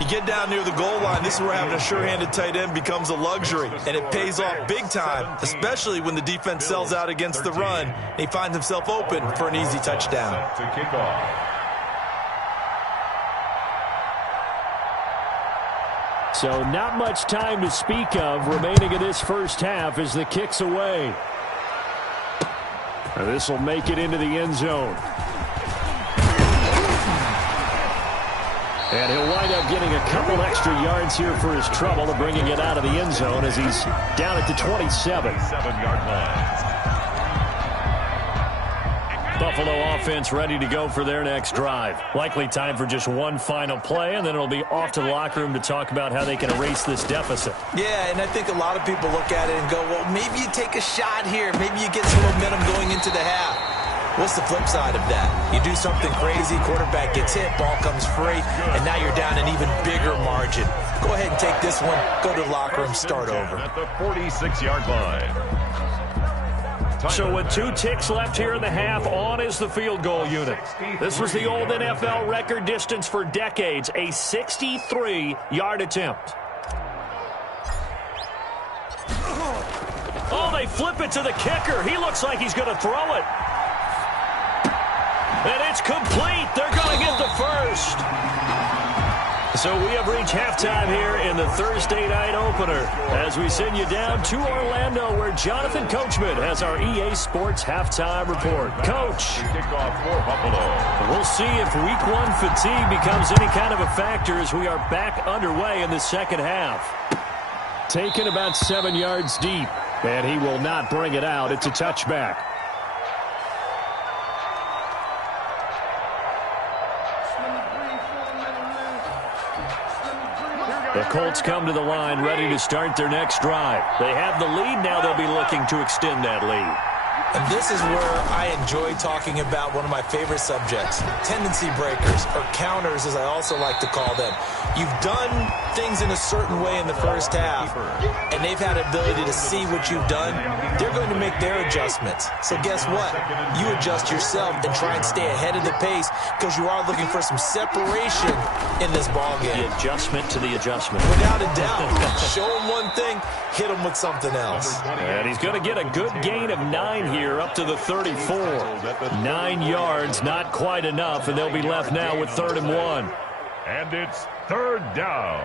You get down near the goal line, this is where having a sure-handed tight end becomes a luxury, and it pays off big time, especially when the defense sells out against the run, and he finds himself open for an easy touchdown. To kick off. So not much time to speak of remaining in this first half as the kick's away. This will make it into the end zone. And he'll wind up getting a couple extra yards here for his trouble and bringing it out of the end zone as he's down at the 27. 7-yard line. Buffalo offense ready to go for their next drive. Likely time for just one final play, and then it'll be off to the locker room to talk about how they can erase this deficit. Yeah, and I think a lot of people look at it and go, well, maybe you take a shot here. Maybe you get some momentum going into the half. What's the flip side of that? You do something crazy, quarterback gets hit, ball comes free, and now you're down an even bigger margin. Go ahead and take this one, go to the locker room, start over. At the 46-yard line. So with 2 ticks left here in the half, on is the field goal unit. This was the old NFL record distance for decades, a 63-yard attempt. Oh, they flip it to the kicker. He looks like he's going to throw it. And it's complete. They're going to get the first. So we have reached halftime here in the Thursday night opener as we send you down to Orlando where Jonathan Coachman has our EA Sports halftime report. Coach, Kickoff for Buffalo. we'll see if week 1 fatigue becomes any kind of a factor as we are back underway in the second half. Taken about 7 yards deep, and he will not bring it out. It's a touchback. The Colts come to the line ready to start their next drive. They have the lead. Now they'll be looking to extend that lead. And this is where I enjoy talking about one of my favorite subjects, tendency breakers, or counters as I also like to call them. You've done things in a certain way in the first half, and they've had the ability to see what you've done. They're going to make their adjustments. So guess what? You adjust yourself and try and stay ahead of the pace because you are looking for some separation in this ballgame. The adjustment to the adjustment. Without a doubt. Show them one thing, hit them with something else. And he's going to get a good gain of 9 here up to the 34. 9 yards, not quite enough, and they'll be left now with 3rd and 1. And it's 3rd down.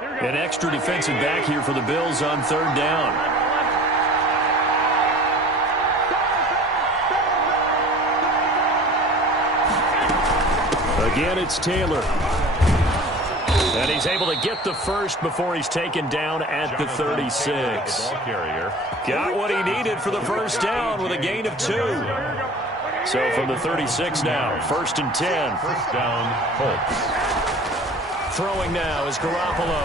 An extra defensive back here for the Bills on 3rd down. Again, it's Taylor. And he's able to get the first before he's taken down at the 36. Got what he needed for the first down with a gain of 2. So from the 36 now, 1st and 10. First down, Colts. Throwing now is Garoppolo.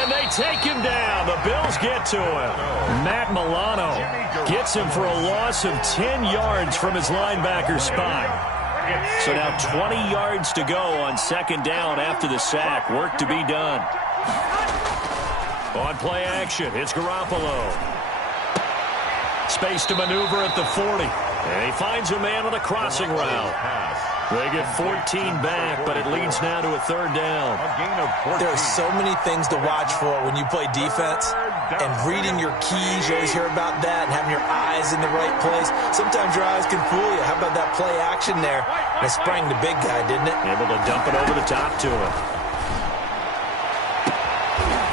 And they take him down. The Bills get to him. Matt Milano gets him for a loss of 10 yards from his linebacker spot. So now 20 yards to go on 2nd down after the sack. Work to be done. On play action, it's Garoppolo. Space to maneuver at the 40. And he finds a man on a crossing route. They get 14 back, but it leads now to a 3rd down. There are so many things to watch for when you play defense. And reading your keys, you always hear about that, and having your eyes in the right place. Sometimes your eyes can fool you. How about that play action there? And it sprang the big guy, didn't it? Able to dump it over the top to him.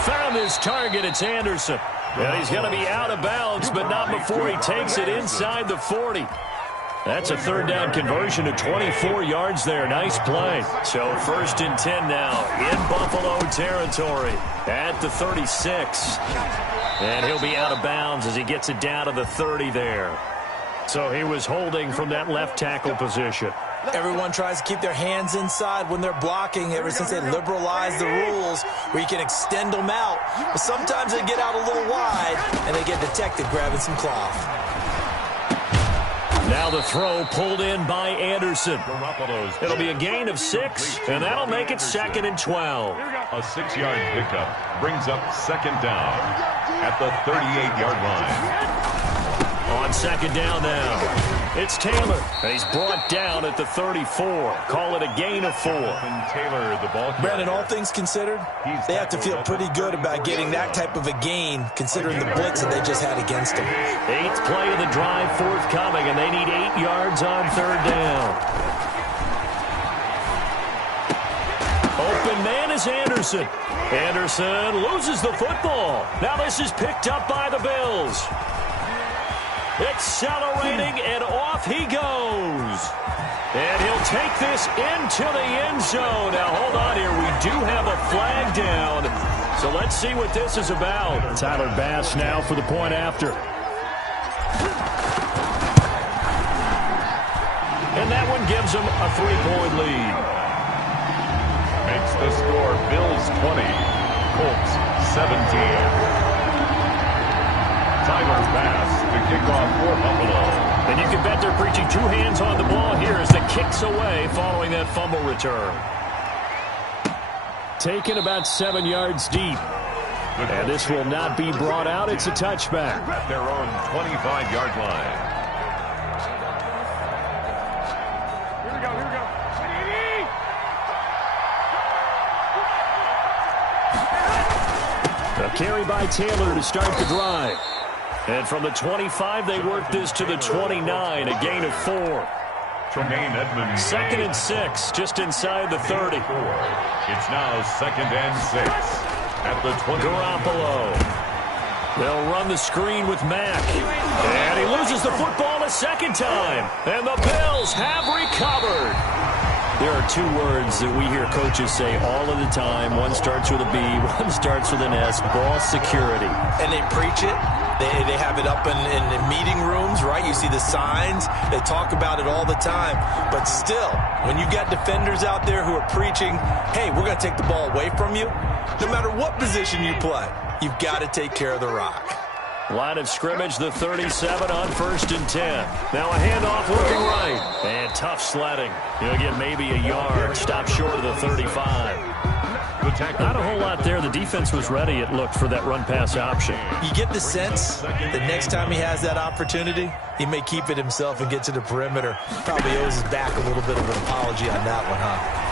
Found his target. It's Anderson. And he's going to be out of bounds, but not before he takes it inside the 40. That's a 3rd down conversion to 24 yards there. Nice play. So 1st and 10 now in Buffalo territory at the 36. And he'll be out of bounds as he gets it down to the 30 there. So he was holding from that left tackle position. Everyone tries to keep their hands inside when they're blocking ever since they liberalized the rules where you can extend them out. But sometimes they get out a little wide and they get detected grabbing some cloth. Now Now the throw pulled in by Anderson. It'll be a gain of 6, and that'll make it 2nd and 12. A 6-yard pickup brings up 2nd down at the 38-yard line. On 2nd down now, it's Taylor. He's brought down at the 34. Call it a gain of 4. Taylor, the ball. Brandon, all things considered, they have to feel pretty good about getting that type of a gain, considering the blitz that they just had against them. 8th play of the drive forthcoming, and they need 8 yards on 3rd down. Open man is Anderson. Anderson loses the football. Now this is picked up by the Bills. Accelerating, and off he goes. And he'll take this into the end zone. Now, hold on here. We do have a flag down. So let's see what this is about. Tyler Bass now for the point after. And that one gives them a 3-point lead. Makes the score Bills 20, Colts 17. Tyler Bass, the kickoff for Buffalo. And you can bet they're preaching 2 hands on the ball here as the kick's away following that fumble return. Taken about 7 yards deep. And this will not be brought out. It's a touchback. At their own 25-yard line. A carry by Taylor to start the drive. And from the 25, they work this to the 29, a gain of 4. Tremaine Edmonds. 2nd and 6, just inside the 30. It's now 2nd and 6 at the 20. Garoppolo. They'll run the screen with Mack. And he loses the football a 2nd time. And the Bills have recovered. There are 2 words that we hear coaches say all of the time. One starts with a B, one starts with an S, ball security. And they preach it. They have it up in meeting rooms, right? You see the signs. They talk about it all the time. But still, when you got defenders out there who are preaching, hey, we're going to take the ball away from you, no matter what position you play, you've got to take care of the rock. Line of scrimmage, the 37 on 1st and 10. Now a handoff looking right. And tough sledding. He'll get maybe a yard. Stop short of the 35. Not a whole lot there. The defense was ready, it looked, for that run-pass option. You get the sense that next time he has that opportunity, he may keep it himself and get to the perimeter. Probably owes his back a little bit of an apology on that one, huh?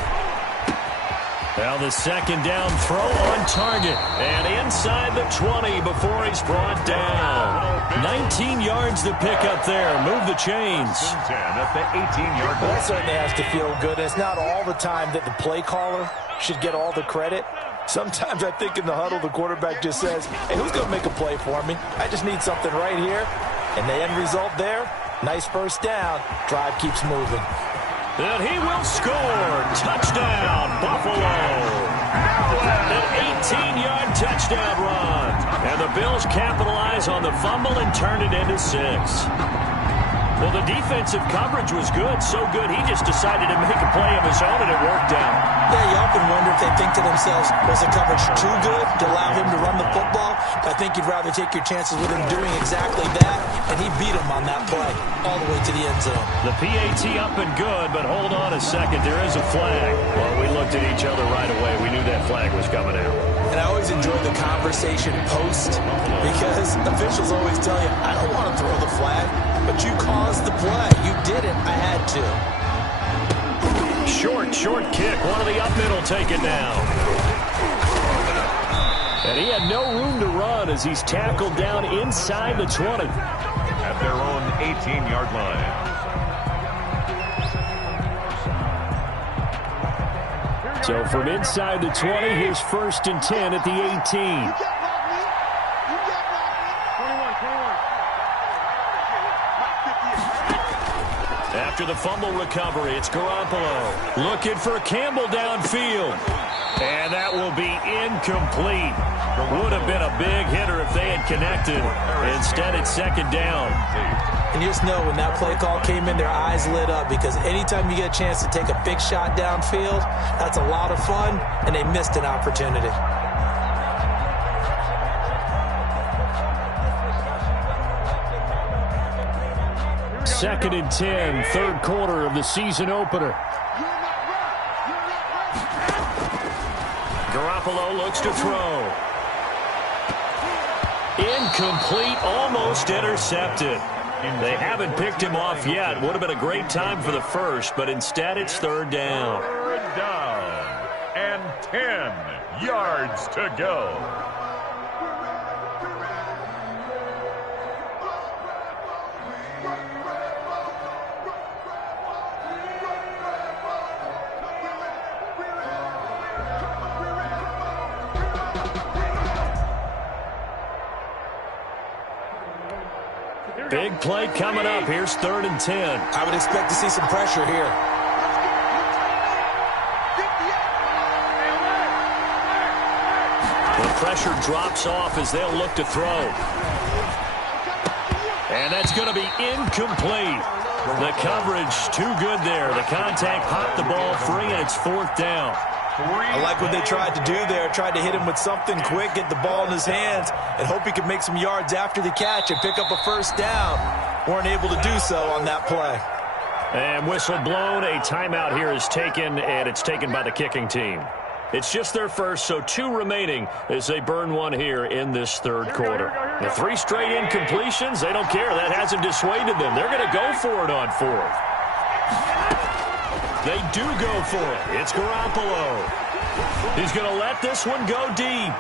Now the 2nd down throw on target. And inside the 20 before he's brought down. 19 yards to pick up there. Move the chains. At the 18-yard line. That certainly has to feel good. It's not all the time that the play caller should get all the credit. Sometimes I think in the huddle, the quarterback just says, hey, who's going to make a play for me? I just need something right here. And the end result there, nice 1st down. Drive keeps moving. And he will score. Touchdown, Buffalo. An 18-yard touchdown run. And the Bills capitalize on the fumble and turn it into 6. Well, the defensive coverage was good, so good he just decided to make a play of his own, and it worked out. Yeah, you often wonder if they think to themselves, was the coverage too good to allow him to run the football? I think you'd rather take your chances with him doing exactly that, and he beat him on that play all the way to the end zone. The PAT up and good, but hold on a second. There is a flag. Well, we looked at each other right away. We knew that flag was coming out. And I always enjoy the conversation post because officials always tell you, I don't want to throw the flag, but you caused the play. You did it. I had to. Short kick. One of the up middle take it down. And he had no room to run as he's tackled down inside the 20. At their own 18-yard line. So from inside the 20, here's 1st and 10 at the 18. After the fumble recovery, it's Garoppolo looking for Campbell downfield. And that will be incomplete. Would have been a big hitter if they had connected. Instead, it's 2nd down. And you just know when that play call came in, their eyes lit up because anytime you get a chance to take a big shot downfield, that's a lot of fun, and they missed an opportunity. 2nd and 10, third quarter of the season opener. Garoppolo looks to throw. Incomplete, almost intercepted. They haven't picked him off yet. Would have been a great time for the first, but instead it's third down. Third down and 10 yards to go. Big play coming up. Here's 3rd and 10. I would expect to see some pressure here. The pressure drops off as they'll look to throw. And that's going to be incomplete. The coverage too good there. The contact popped the ball free, and it's 4th down. I like what they tried to do there. Tried to hit him with something quick, get the ball in his hands, and hope he could make some yards after the catch and pick up a first down. Weren't able to do so on that play. And whistle blown. A timeout here is taken, and it's taken by the kicking team. It's just their first, so 2 remaining as they burn one here in this third quarter. The 3 straight incompletions, they don't care. That hasn't dissuaded them. They're going to go for it on 4th. They do go for it. It's Garoppolo. He's going to let this one go deep.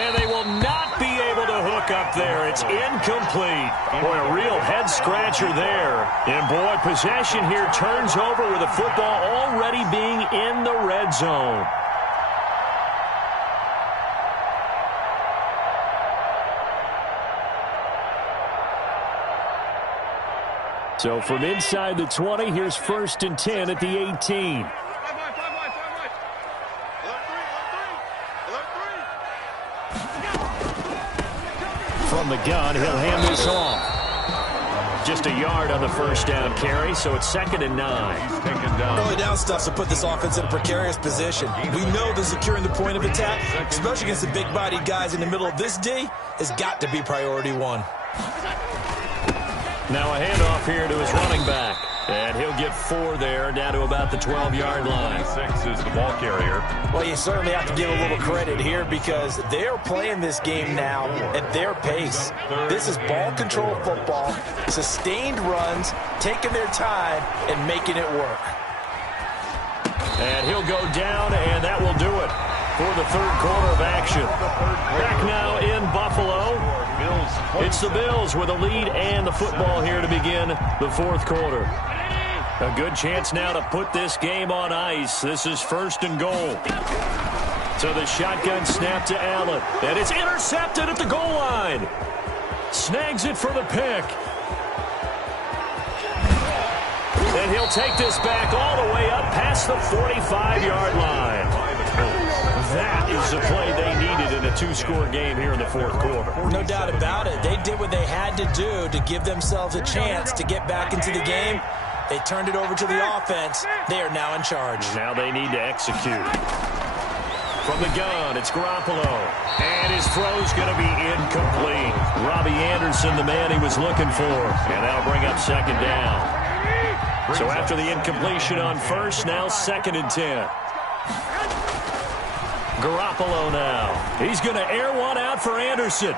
And they will not be able to hook up there. It's incomplete. Boy, a real head-scratcher there. And, boy, possession here turns over with the football already being in the red zone. So from inside the 20, here's 1st and 10 at the 18. From the gun, he'll hand this off. Just a yard on the first down carry, so it's 2nd and 9. He's taken down. Early down stuff to put this offense in a precarious position. We know that securing the point of attack, especially against the big-bodied guys in the middle of this D, has got to be priority 1. Now a handoff here to his running back. And he'll get 4 there, down to about the 12-yard line. 6 is the ball carrier. Well, you certainly have to give a little credit here because they're playing this game now at their pace. This is ball control football, sustained runs, taking their time, and making it work. And he'll go down, and that will do it for the third quarter of action. Back now in Buffalo. It's the Bills with a lead and the football here to begin the 4th quarter. A good chance now to put this game on ice. This is 1st and goal. So the shotgun snap to Allen. And it's intercepted at the goal line. Snags it for the pick. And he'll take this back all the way up past the 45-yard line. That is the play they needed in a 2-score game here in the 4th quarter. No doubt about it. They did what they had to do to give themselves a chance to get back into the game. They turned it over to the offense. They are now in charge. Now they need to execute. From the gun, it's Garoppolo. And his throw's going to be incomplete. Robbie Anderson, the man he was looking for. And that'll bring up 2nd down. So after the incompletion on 1st, now 2nd and 10. Garoppolo now. He's going to air one out for Anderson.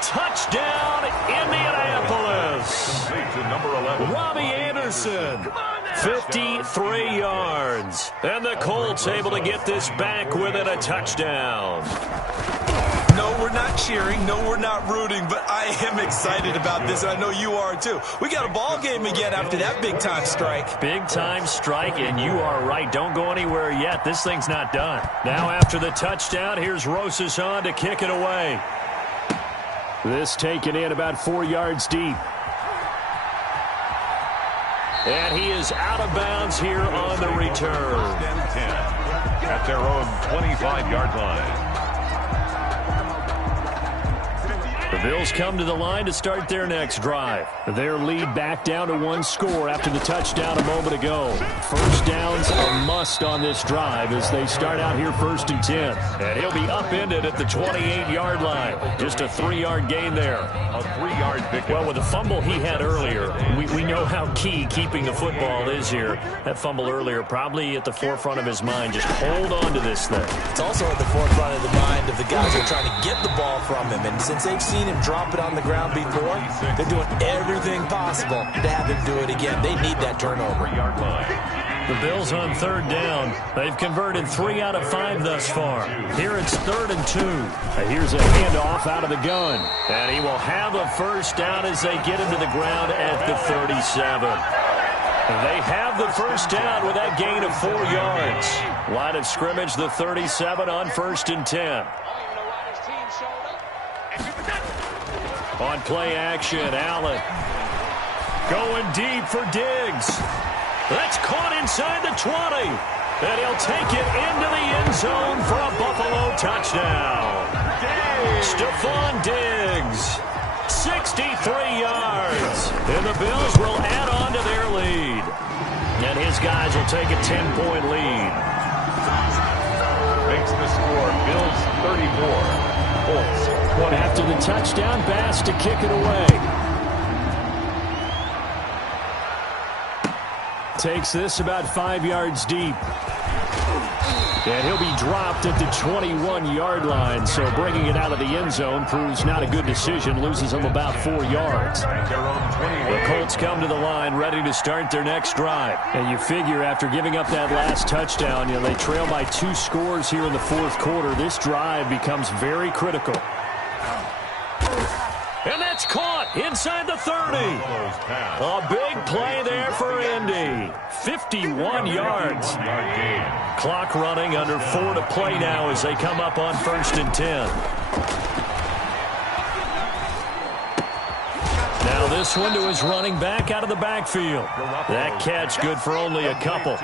Touchdown, Indianapolis. Number 11. Robbie Anderson, 53 yards. And the Colts able to get this back within a touchdown. No, we're not cheering. No, we're not rooting, but I am excited about this, and I know you are too. We got a ball game again after that big-time strike. Big-time strike, and you are right. Don't go anywhere yet. This thing's not done. Now after the touchdown, here's Rosas on to kick it away. This taken in about 4 yards deep. And he is out of bounds here on the return. 10 at their own 25-yard line. The Bills come to the line to start their next drive. Their lead back down to 1 score after the touchdown a moment ago. First down's a must on this drive as they start out here 1st and 10. And he'll be upended at the 28-yard line. Just a 3-yard gain there. A 3-yard pickup. Well, with the fumble he had earlier, we know how key keeping the football is here. That fumble earlier probably at the forefront of his mind. Just hold on to this thing. It's also at the forefront of the mind of the guys who are trying to get the ball from him. And since they've seen him drop it on the ground before, they're doing everything possible to have him do it again. They need that turnover. The Bills on 3rd down. They've converted 3 out of 5 thus far. Here it's 3rd and 2. Here's a handoff out of the gun. And he will have a first down as they get into the ground at the 37. They have the first down with that gain of 4 yards. Line of scrimmage, the 37 on 1st and 10. On play action, Allen. Going deep for Diggs. That's caught inside the 20. And he'll take it into the end zone for a Buffalo touchdown. Stephon Diggs. 63 yards. And the Bills will add on to their lead. And his guys will take a 10-point lead. Makes the score Bills 34, Colts 20. After the touchdown, Bass to kick it away. Takes this about 5 yards deep. And he'll be dropped at the 21-yard line, so bringing it out of the end zone proves not a good decision. Loses him about 4 yards. The Colts come to the line ready to start their next drive. And you figure after giving up that last touchdown, they trail by 2 scores here in the 4th quarter. This drive becomes very critical. And that's caught inside the 30. A big play there for Indy. 51 yards. Clock running under 4 to play now as they come up on 1st and 10. Now this one to his running back out of the backfield. That catch good for only a couple.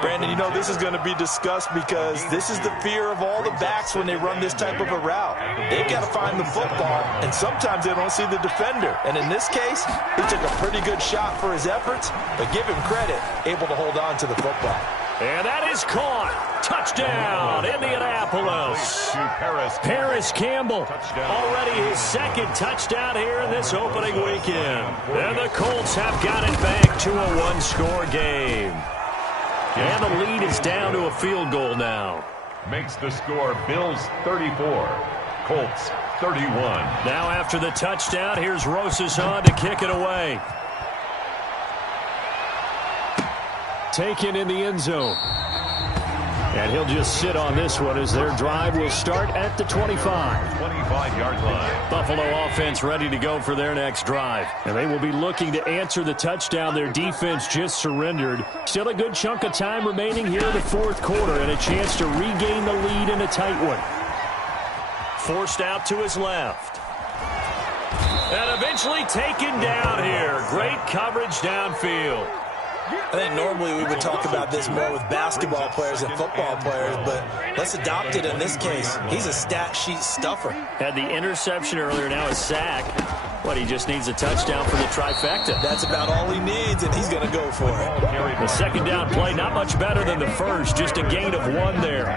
Brandon, this is going to be discussed because this is the fear of all the backs when they run this type of a route. They've got to find the football, and sometimes they don't see the defender. And in this case, he took a pretty good shot for his efforts, but give him credit, able to hold on to the football. And that is caught. Touchdown, Indianapolis. Paris Campbell, already his 2nd touchdown here in this opening weekend. And the Colts have got it back to a 1-score game. And the lead is down to a field goal now. Makes the score Bills 34, Colts 31. Now after the touchdown, here's Rosas on to kick it away. Taken in the end zone. And he'll just sit on this one as their drive will start at the 25. 25-yard line. Buffalo offense ready to go for their next drive. And they will be looking to answer the touchdown their defense just surrendered. Still a good chunk of time remaining here in the 4th quarter and a chance to regain the lead in a tight one. Forced out to his left. And eventually taken down here. Great coverage downfield. I think normally we would talk about this more with basketball players and football players, but let's adopt it in this case. He's a stat sheet stuffer. Had the interception earlier, now a sack. What, he just needs a touchdown for the trifecta. That's about all he needs, and he's going to go for it. The 2nd down play, not much better than the first, just a gain of 1 there.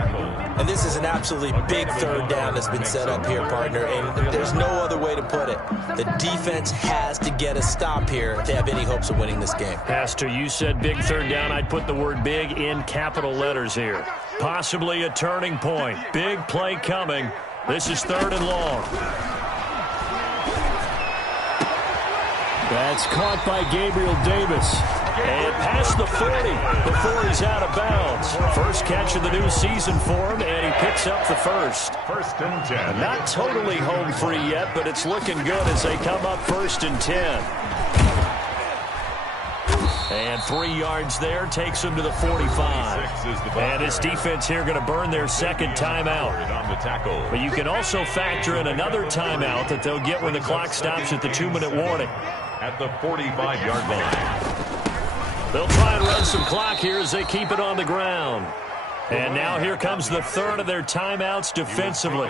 And this is an absolutely big 3rd down that's been set up here, partner, and there's no other way to put it. The defense has to get a stop here if they have any hopes of winning this game. Pastor, you said big 3rd down. I'd put the word big in capital letters here. Possibly a turning point. Big play coming. This is 3rd and long. That's caught by Gabriel Davis. And past the 40 before he's out of bounds. First catch of the new season for him, and he picks up the first. 1st and 10. Not totally home free yet, but it's looking good as they come up 1st and 10. And 3 yards there takes him to the 45. And his defense here going to burn their 2nd timeout. But you can also factor in another timeout that they'll get when the clock stops at the 2-minute warning. At the 45-yard line. They'll try and run some clock here as they keep it on the ground. And now here comes the third of their timeouts defensively.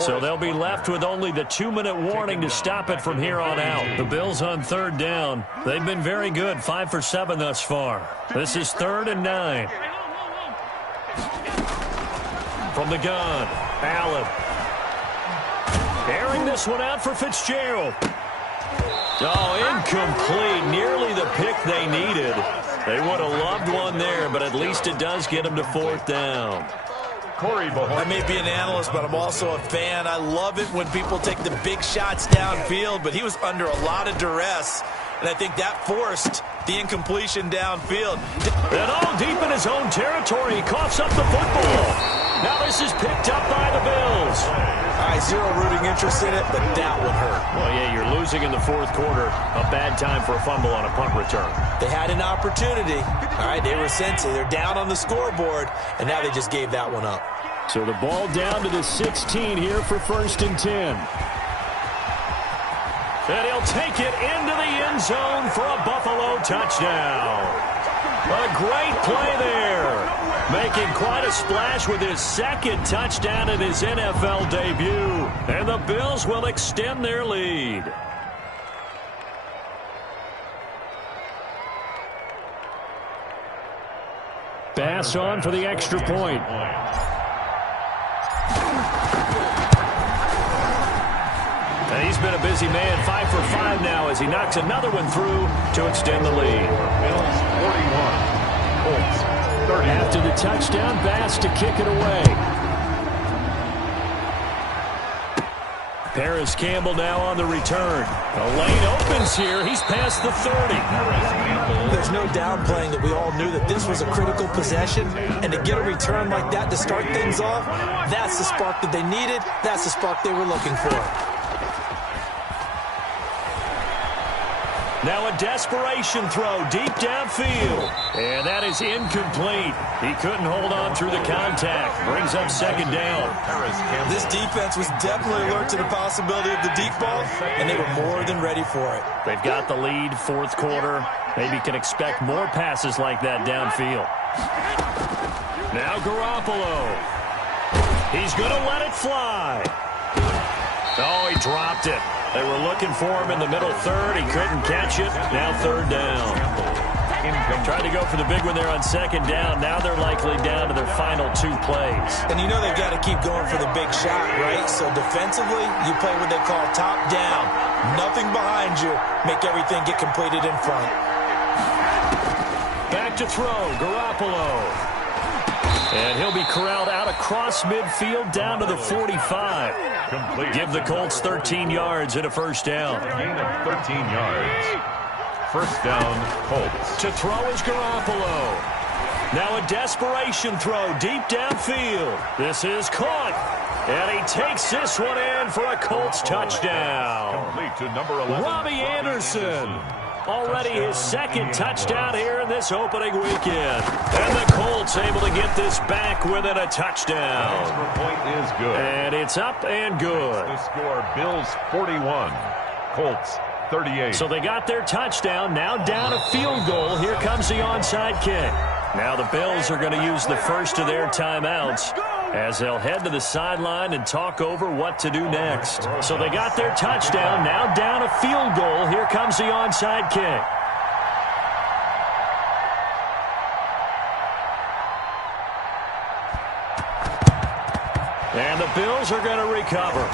So they'll be left with only the 2-minute warning to stop it from here on out. The Bills on third down. They've been very good, 5 for 7 thus far. This is 3rd and 9. From the gun, Allen. Airing this one out for Fitzgerald. Oh, incomplete. Nearly the pick they needed. They would have loved one there, but at least it does get them to 4th down. I may be an analyst, but I'm also a fan. I love it when people take the big shots downfield, but he was under a lot of duress, and I think that forced the incompletion downfield. And all deep in his own territory, he coughs up the football. Now this is picked up by the Bills. All right, zero rooting interest in it, but that would hurt. Well, yeah, you're losing in the 4th quarter. A bad time for a fumble on a punt return. They had an opportunity. All right, they were sensing. They're down on the scoreboard, and now they just gave that one up. So the ball down to the 16 here for 1st and 10. And he'll take it into the end zone for a Buffalo touchdown. A great play there. Making quite a splash with his 2nd touchdown in his NFL debut. And the Bills will extend their lead. Pass on for the extra point. And he's been a busy man, 5 for 5 now as he knocks another one through to extend the lead. Bills 41, Colts 30. After the touchdown, Bass to kick it away. Paris Campbell now on the return. The lane opens here. He's past the 30. There's no downplaying that we all knew that this was a critical possession, and to get a return like that to start things off, that's the spark that they needed. That's the spark they were looking for. Now a desperation throw deep downfield. And that is incomplete. He couldn't hold on through the contact. Brings up 2nd down. This defense was definitely alert to the possibility of the deep ball, and they were more than ready for it. They've got the lead, 4th quarter. Maybe can expect more passes like that downfield. Now Garoppolo. He's going to let it fly. Oh, he dropped it. They were looking for him in the middle 3rd. He couldn't catch it. Now 3rd down. Tried to go for the big one there on 2nd down. Now they're likely down to their final 2 plays. And you know they've got to keep going for the big shot, right? So defensively, you play what they call top down. Nothing behind you. Make everything get completed in front. Back to throw. Garoppolo. And he'll be corralled out across midfield down to the 45. Complete. Give the Colts 13 yards and a 1st down. Gain of 13 yards. 1st down, Colts. To throw is Garoppolo. Now a desperation throw deep downfield. This is caught. And he takes this one in for a Colts touchdown. Complete to number 11. Robbie Anderson. Already his 2nd touchdown here in this opening weekend. And the Colts able to get this back within a touchdown. Extra point is good. And it's up and good. The score, Bills 41, Colts 38. So they got their touchdown. Now down a field goal. Here comes the onside kick. Now the Bills are going to use the first of their timeouts as they'll head to the sideline and talk over what to do next. So they got their touchdown. Now down a field goal. Here comes the onside kick. And the Bills are going to recover.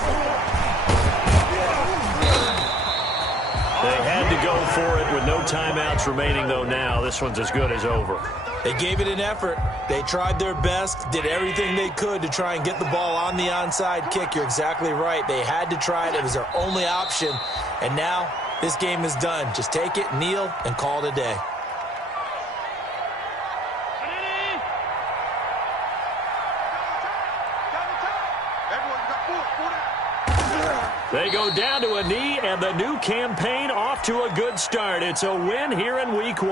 They had to go for it with no timeouts remaining, though, now. This one's as good as over. They gave it an effort. They tried their best, did everything they could to try and get the ball on the onside kick. You're exactly right. They had to try it. It was their only option. And now this game is done. Just take it, kneel, and call it a day. They go down to a knee, and the new campaign off to a good start. It's a win here in Week 1.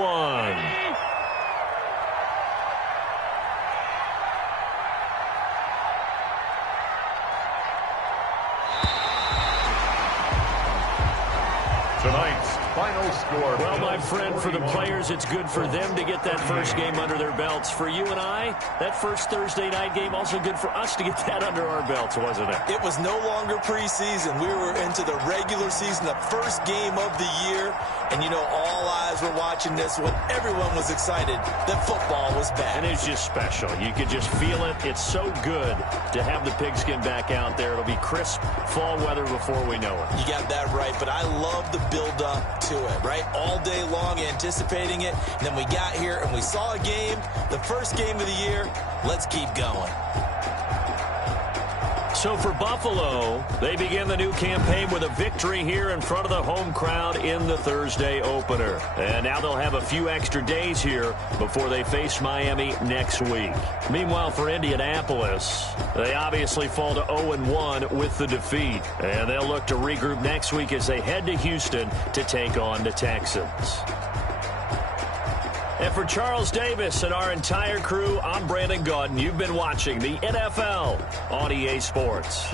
Tonight's final score. Well, my friend, for the players, it's good for them to get that first game under their belts. For you and I, that first Thursday night game, also good for us to get that under our belts, wasn't it? It was no longer preseason. We were into the regular season, the first game of the year. And, you know, all eyes were watching this when everyone was excited that football was back. And it's just special. You could just feel it. It's so good to have the pigskin back out there. It'll be crisp fall weather before we know it. You got that right, but I love the build-up to it, right? All day long anticipating it. And then we got here and we saw a game, the first game of the year. Let's keep going. So for Buffalo, they begin the new campaign with a victory here in front of the home crowd in the Thursday opener. And now they'll have a few extra days here before they face Miami next week. Meanwhile, for Indianapolis, they obviously fall to 0-1 with the defeat. And they'll look to regroup next week as they head to Houston to take on the Texans. And for Charles Davis and our entire crew, I'm Brandon Gaudin. You've been watching the NFL on EA Sports.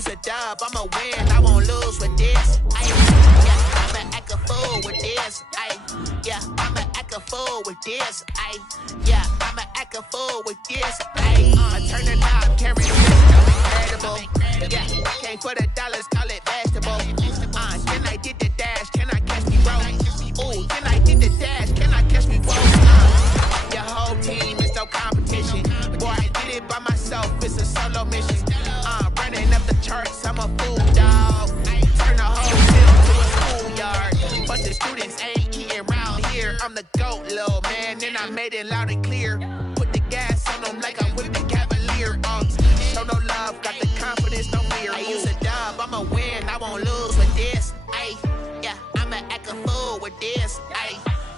use a dub, I'ma win, I won't lose with this. Yeah, I'ma act a fool with this. Yeah, I'ma act a fool with this. Yeah, I'ma act a fool with this. I turn the knob, carry this, incredible. Yeah, came for the dollars, call it vegetable. Then I did the dash, can I catch me roll? Ooh, then I did the dash, can I catch me roll? Your whole team is no competition. Boy, I did it by myself, it's a solo mission. Running up the charts, I'm a fool, dog. Turn the whole field to a schoolyard. But the students ain't eating round here. I'm the GOAT, little man, and I made it loud and clear. Put the gas on them like I'm with the Cavalier. Show no love, got the confidence, no fear. I use a dub, I'ma win, I won't lose with this. Yeah, I'ma act a fool with this.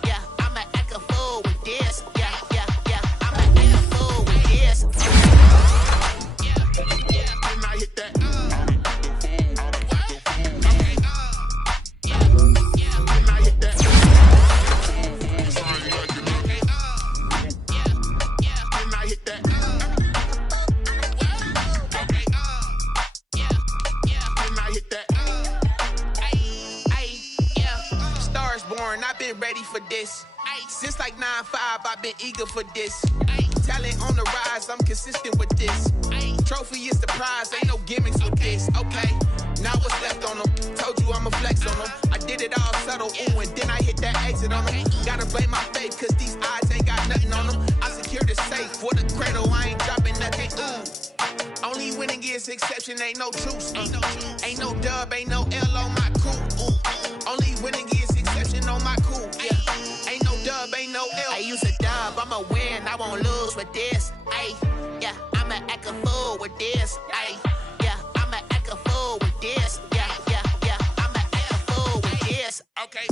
Yeah, I'ma act a fool with this. Yeah, I'ma act a fool with this. When I hit that. When I hit that. When I hit that. Stars born, I've been ready for this. Since like 9-5, I've been eager for this. Talent on the rise, I'm consistent with this. Trophy is the prize, ain't no gimmicks with this. Okay, now what's left on them? Told you I'ma flex on them. I did it all subtle, ooh, and then I hit that exit on them. Gotta blame my faith, cause these eyes ain't got nothing on them. I secured the safe for the cradle, I ain't dropping nothing, ooh. Only winning is exception, ain't no truce. Ain't no dub, ain't no L on my crew. Only winning is exception on my crew. Yeah, ain't no dub, ain't no L. I use a dub, I'ma win, I won't lose with this. Yeah, I'ma act a fool with this. Yeah, I'ma act a fool with this. Yeah, I'ma act a fool with this. Okay.